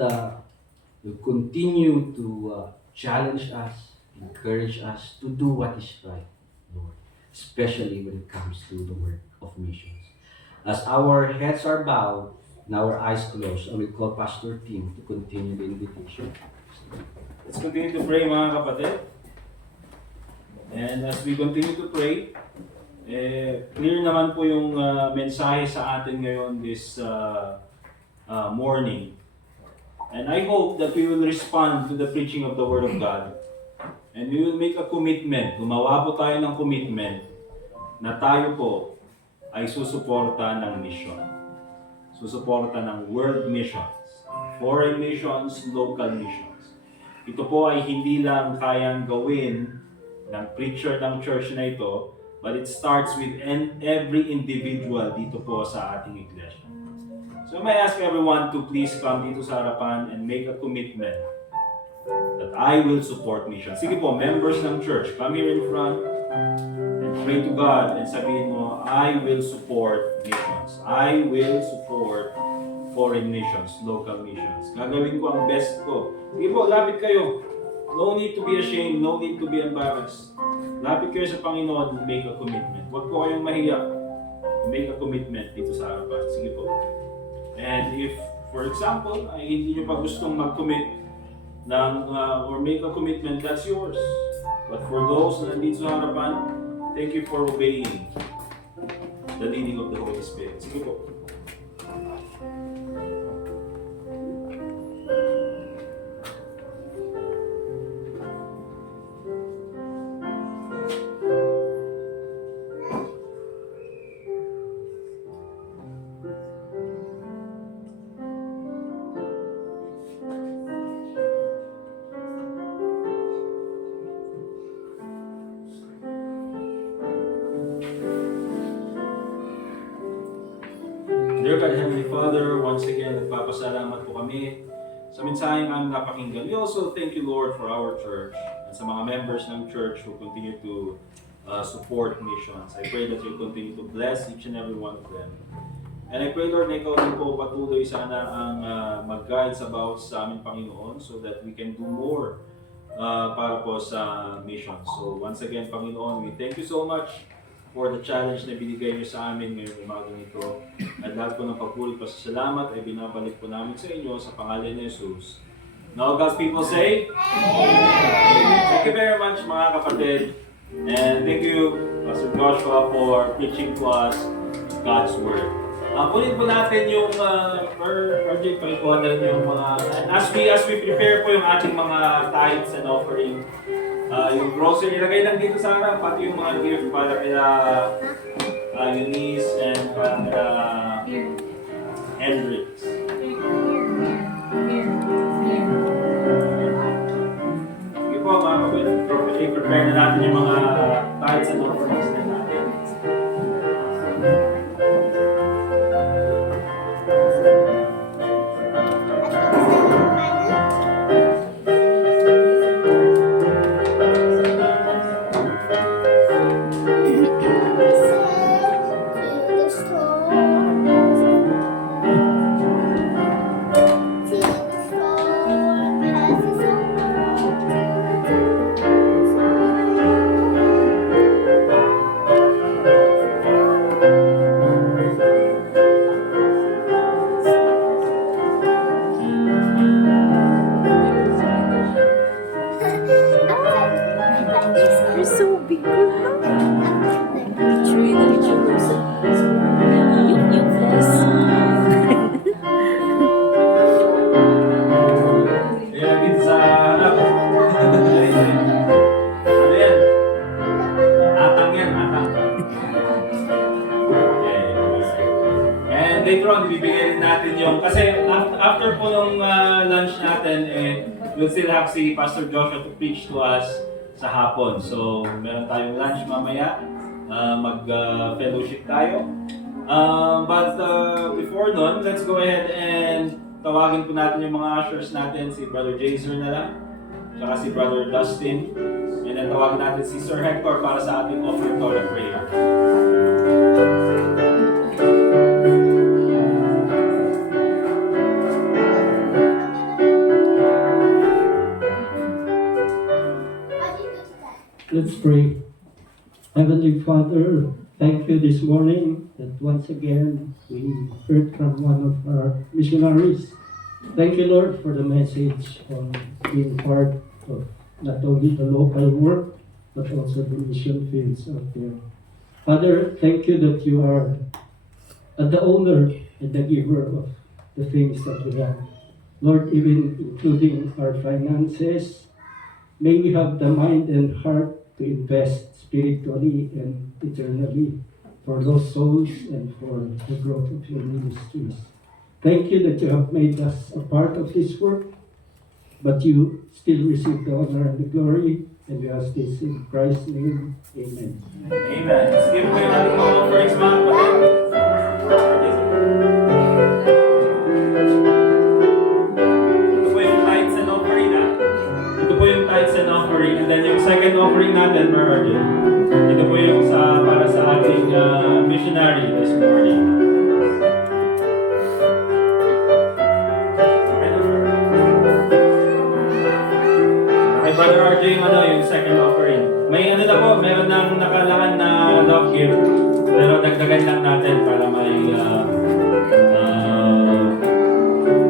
you continue to challenge us, encourage us to do what is right, Lord, especially when it comes to the work of missions. As our heads are bowed and our eyes closed, I will call Pastor Tim to continue the invitation. Let's continue to pray, mga kapatid. And as we continue to pray, clear naman po yung mensahe sa atin ngayon this morning. And I hope that we will respond to the preaching of the Word of God. And we will make a commitment, gumawa po tayo ng commitment na tayo po ay susuporta ng mission. Susuporta ng world missions, foreign missions, local missions. Ito po ay hindi lang kayang gawin ng preacher ng church na ito, but it starts with every individual dito po sa ating iglesia. So may I ask everyone to please come dito sa harapan and make a commitment that I will support mission. Sige po, members ng church, come here in front and pray to God and sabihin mo, I will support missions. I will support foreign missions, local missions. Gagawin ko ang best ko. Sige po, lapit kayo. No need to be ashamed, no need to be embarrassed. Lapit kayo sa Panginoon and make a commitment. Huwag po kayong mahiya. Make a commitment dito sa harapan. Sige po. And if, for example, ay hindi nyo pa gustong mag-commit ng, or make a commitment, that's yours. But for those na nandito sa harapan, thank you for obeying the leading of the Holy Spirit. Sige po. Dear God, Heavenly Father, once again, nagpapasalamat po kami sa mensaheng aming napakinggan. We also thank you, Lord, for our church and sa mga members ng church who continue to support missions. I pray that you continue to bless each and every one of them. And I pray, Lord, na ikaw din po patuloy sana ang mag-guide sa bawat sa aming Panginoon so that we can do more para po sa missions. So once again, Panginoon, we thank you so much for the challenge na binigay niyo sa amin ngayong umagang ito. At lahat po ng pagpuri pa sa salamat ay binabalik po namin sa inyo sa pangalan ni Jesus. Now God's people say, Amen. Thank you very much, mga kapatid. And thank you, Pastor Joshua, for preaching to us God's Word. Kunin po natin yung, RJ, pakikuha na rin yung mga, as we prepare po yung ating mga tithes and offering, yung grocery, ilagay lang dito sa harap, pati yung mga gift para kila Eunice and para kila Hendrix. Sige po mga kapatid, prepare na natin yung mga tithes and offerings na natin. later on, ibibigay rin natin yung, kasi after po nung lunch natin, we'll still have si Pastor Joshua to preach to us sa hapon. So, meron tayong lunch mamaya, mag-fellowship tayo. But before nun, let's go ahead and tawagin po natin yung mga ushers natin, si Brother Jason na lang, tsaka si Brother Dustin. And then tawagin natin si Sir Hector para sa ating offertory prayer. Let's pray. Heavenly Father, thank you this morning that once again we heard from one of our missionaries. Thank you, Lord, for the message on being part of not only the local work, but also the mission fields out there. Father, thank you that you are the owner and the giver of the things that we have. Lord, even including our finances, may we have the mind and heart to invest spiritually and eternally for those souls and for the growth of your ministries. Thank you that you have made us a part of this work, but you still receive the honor and the glory, and we ask this in Christ's name. Amen. Amen. Let's give po yung ating mga offerings, mga kapatid. Ito po yung tithes and offering na. Ito po yung tithes and offering. And then yung second offering natin, Brother Arjun. Ito po yung para sa ating missionary this morning. Kay Brother RJ yung second offering. May na po, meron nang nakalaan na love gift. Pero dagdagan lang natin para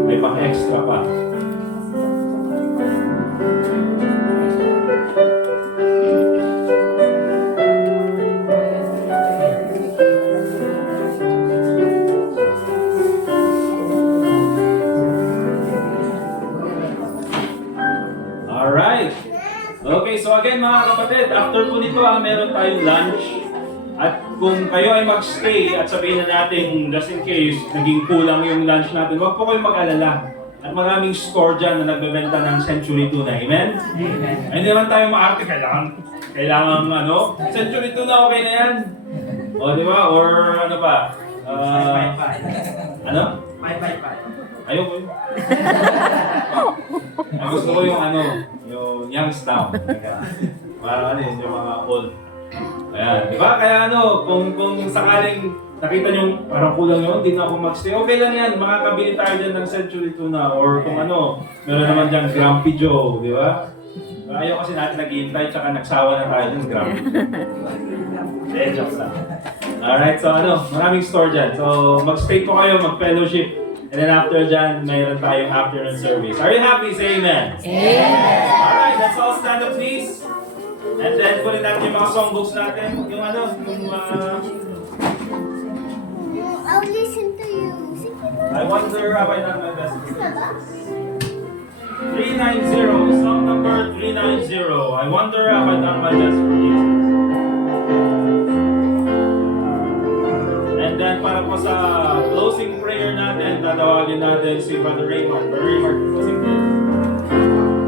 may pang-extra pa. Alright. Okay, so again mga kapatid, after po nito meron tayong lunch. At kung kayo ay magstay at sabihin na natin, just in case, naging kulang yung lunch natin, huwag po kayong mag-alala. At maraming store dyan na nagbebenta ng Century Tuna. Amen? Amen. Ay, hindi naman tayo maarte. Kailangan Century Tuna, okay na yan. O, di ba? Or ano pa? Ano? Ayoko yun. Ang gusto ko yung yung Youngstown. Parang yung mga old. Ayan, di ba? Kaya kung sakaling nakita nyo parang kulang yun, hindi na ako magstay, okay lang yan. Makakabili tayo dyan ng Century Tuna or kung meron naman dyan Grumpy Joe, di ba? Ayaw kasi natin naghihintay tsaka nagsawa na tayo ng Grumpy Joe. Jokes lang. Alright, so maraming store dyan. So magstay po kayo, mag-fellowship. And then after dyan, mayroon tayong afternoon service. Are you happy? Say amen. Amen. Alright, let's all stand up please. And then kunin natin yung mga songbooks natin. Yung I'll listen to you. I wonder have I done my best. 390, song number 390. I wonder have I done my best for Jesus. And then para po sa closing prayer natin, tatawagin natin si Brother Raymond. Brother Raymond, closing prayer.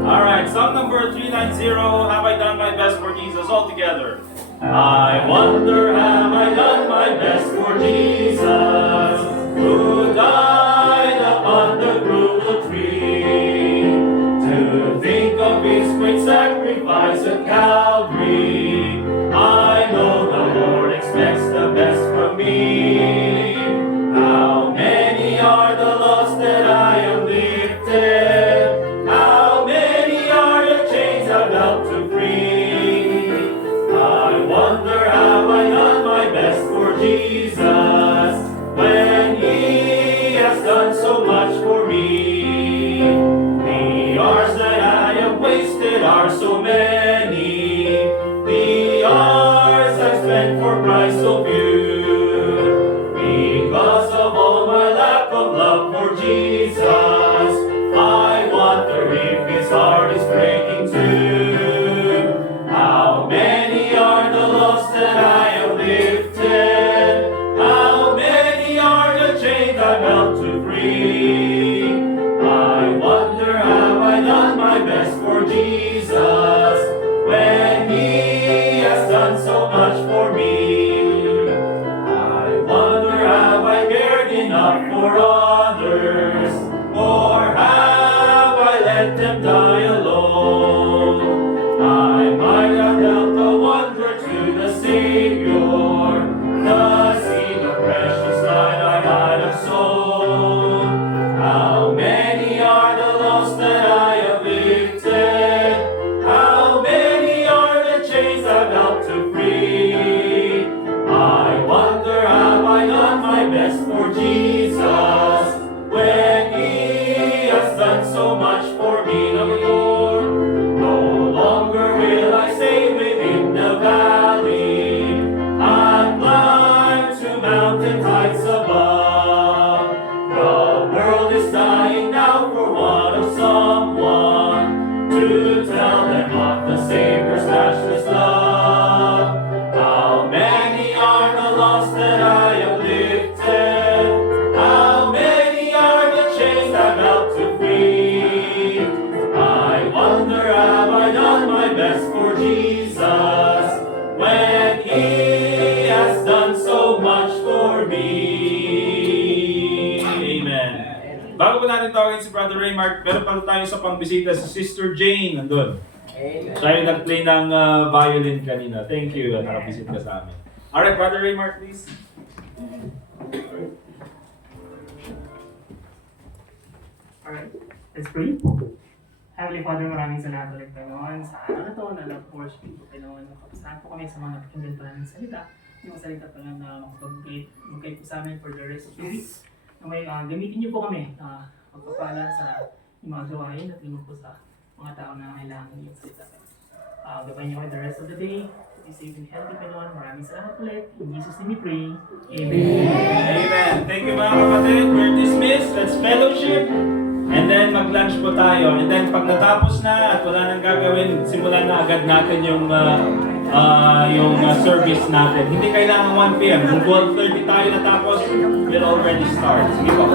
Alright, song number 390, Have I Done My Best for Jesus, all together. I wonder have I done my best for Jesus, who died upon the cruel tree, to think of his great sacrifice at Calvary. I know the Lord expects the best from me. How many are the lost that I am lifted? How many are the chains I've helped to free? I wonder have I done my best for Jesus when He has done so much for me. The hours that I have wasted are so many. The hours I've spent for Christ so few. Because of all my lack of love for Jesus, I wonder if His heart is breaking too. How many are the lost that I have lifted? How many are the chains not for others, or have I let them die alone? I might have helped a wanderer to the Savior, the seed of precious light I might have sown. How many are the lost that I have lifted? How many are the chains I've helped to free? I wonder, have I done my best for Jesus when He has done so much for me? Number 4, no longer will I stay within the valley. I climb to mountain heights above. The world is dying now for want of someone to tell them of the Savior's matchless love. How many are the lost that I have lifted? How many are the chains I've helped to free? I wonder, have I done my best for Jesus when He has done so much for me? Amen. Bago po natin tawagin si Brother Raymart, meron pala tayo sa pangbisita si Sister Jane, nandun. Siya yung nag-play ng violin kanina. Thank you, nakabisit ka sa amin. Alright, Brother Raymart, please. Alright, let's pray. Heavenly Father, maraming salamat ulit Panginoon sa araw na ito na nag-worship po Panginoon. Kapasahan po kami sa mga napakinggan pa namin salita. Yung salita pa lang na mag-guide po sa amin for the rest of the week. Na may gamitin niyo po kami na magpapala sa mga gawain at lingkod po sa mga tao na kailangan yung salita. Gabayin niyo kami the rest of the day. Be safe and healthy Panginoon. Maraming salamat ulit. In Jesus' name we pray. Amen. Amen. Thank you mga kapatid. We're dismissed. Let's fellowship. And then mag-lunch po tayo. And then pag natapos na at wala nang gagawin, simulan na agad natin yung service natin. Hindi kailangan 1 p.m. Kung 12:30 tayo natapos, we'll already start. Sige po.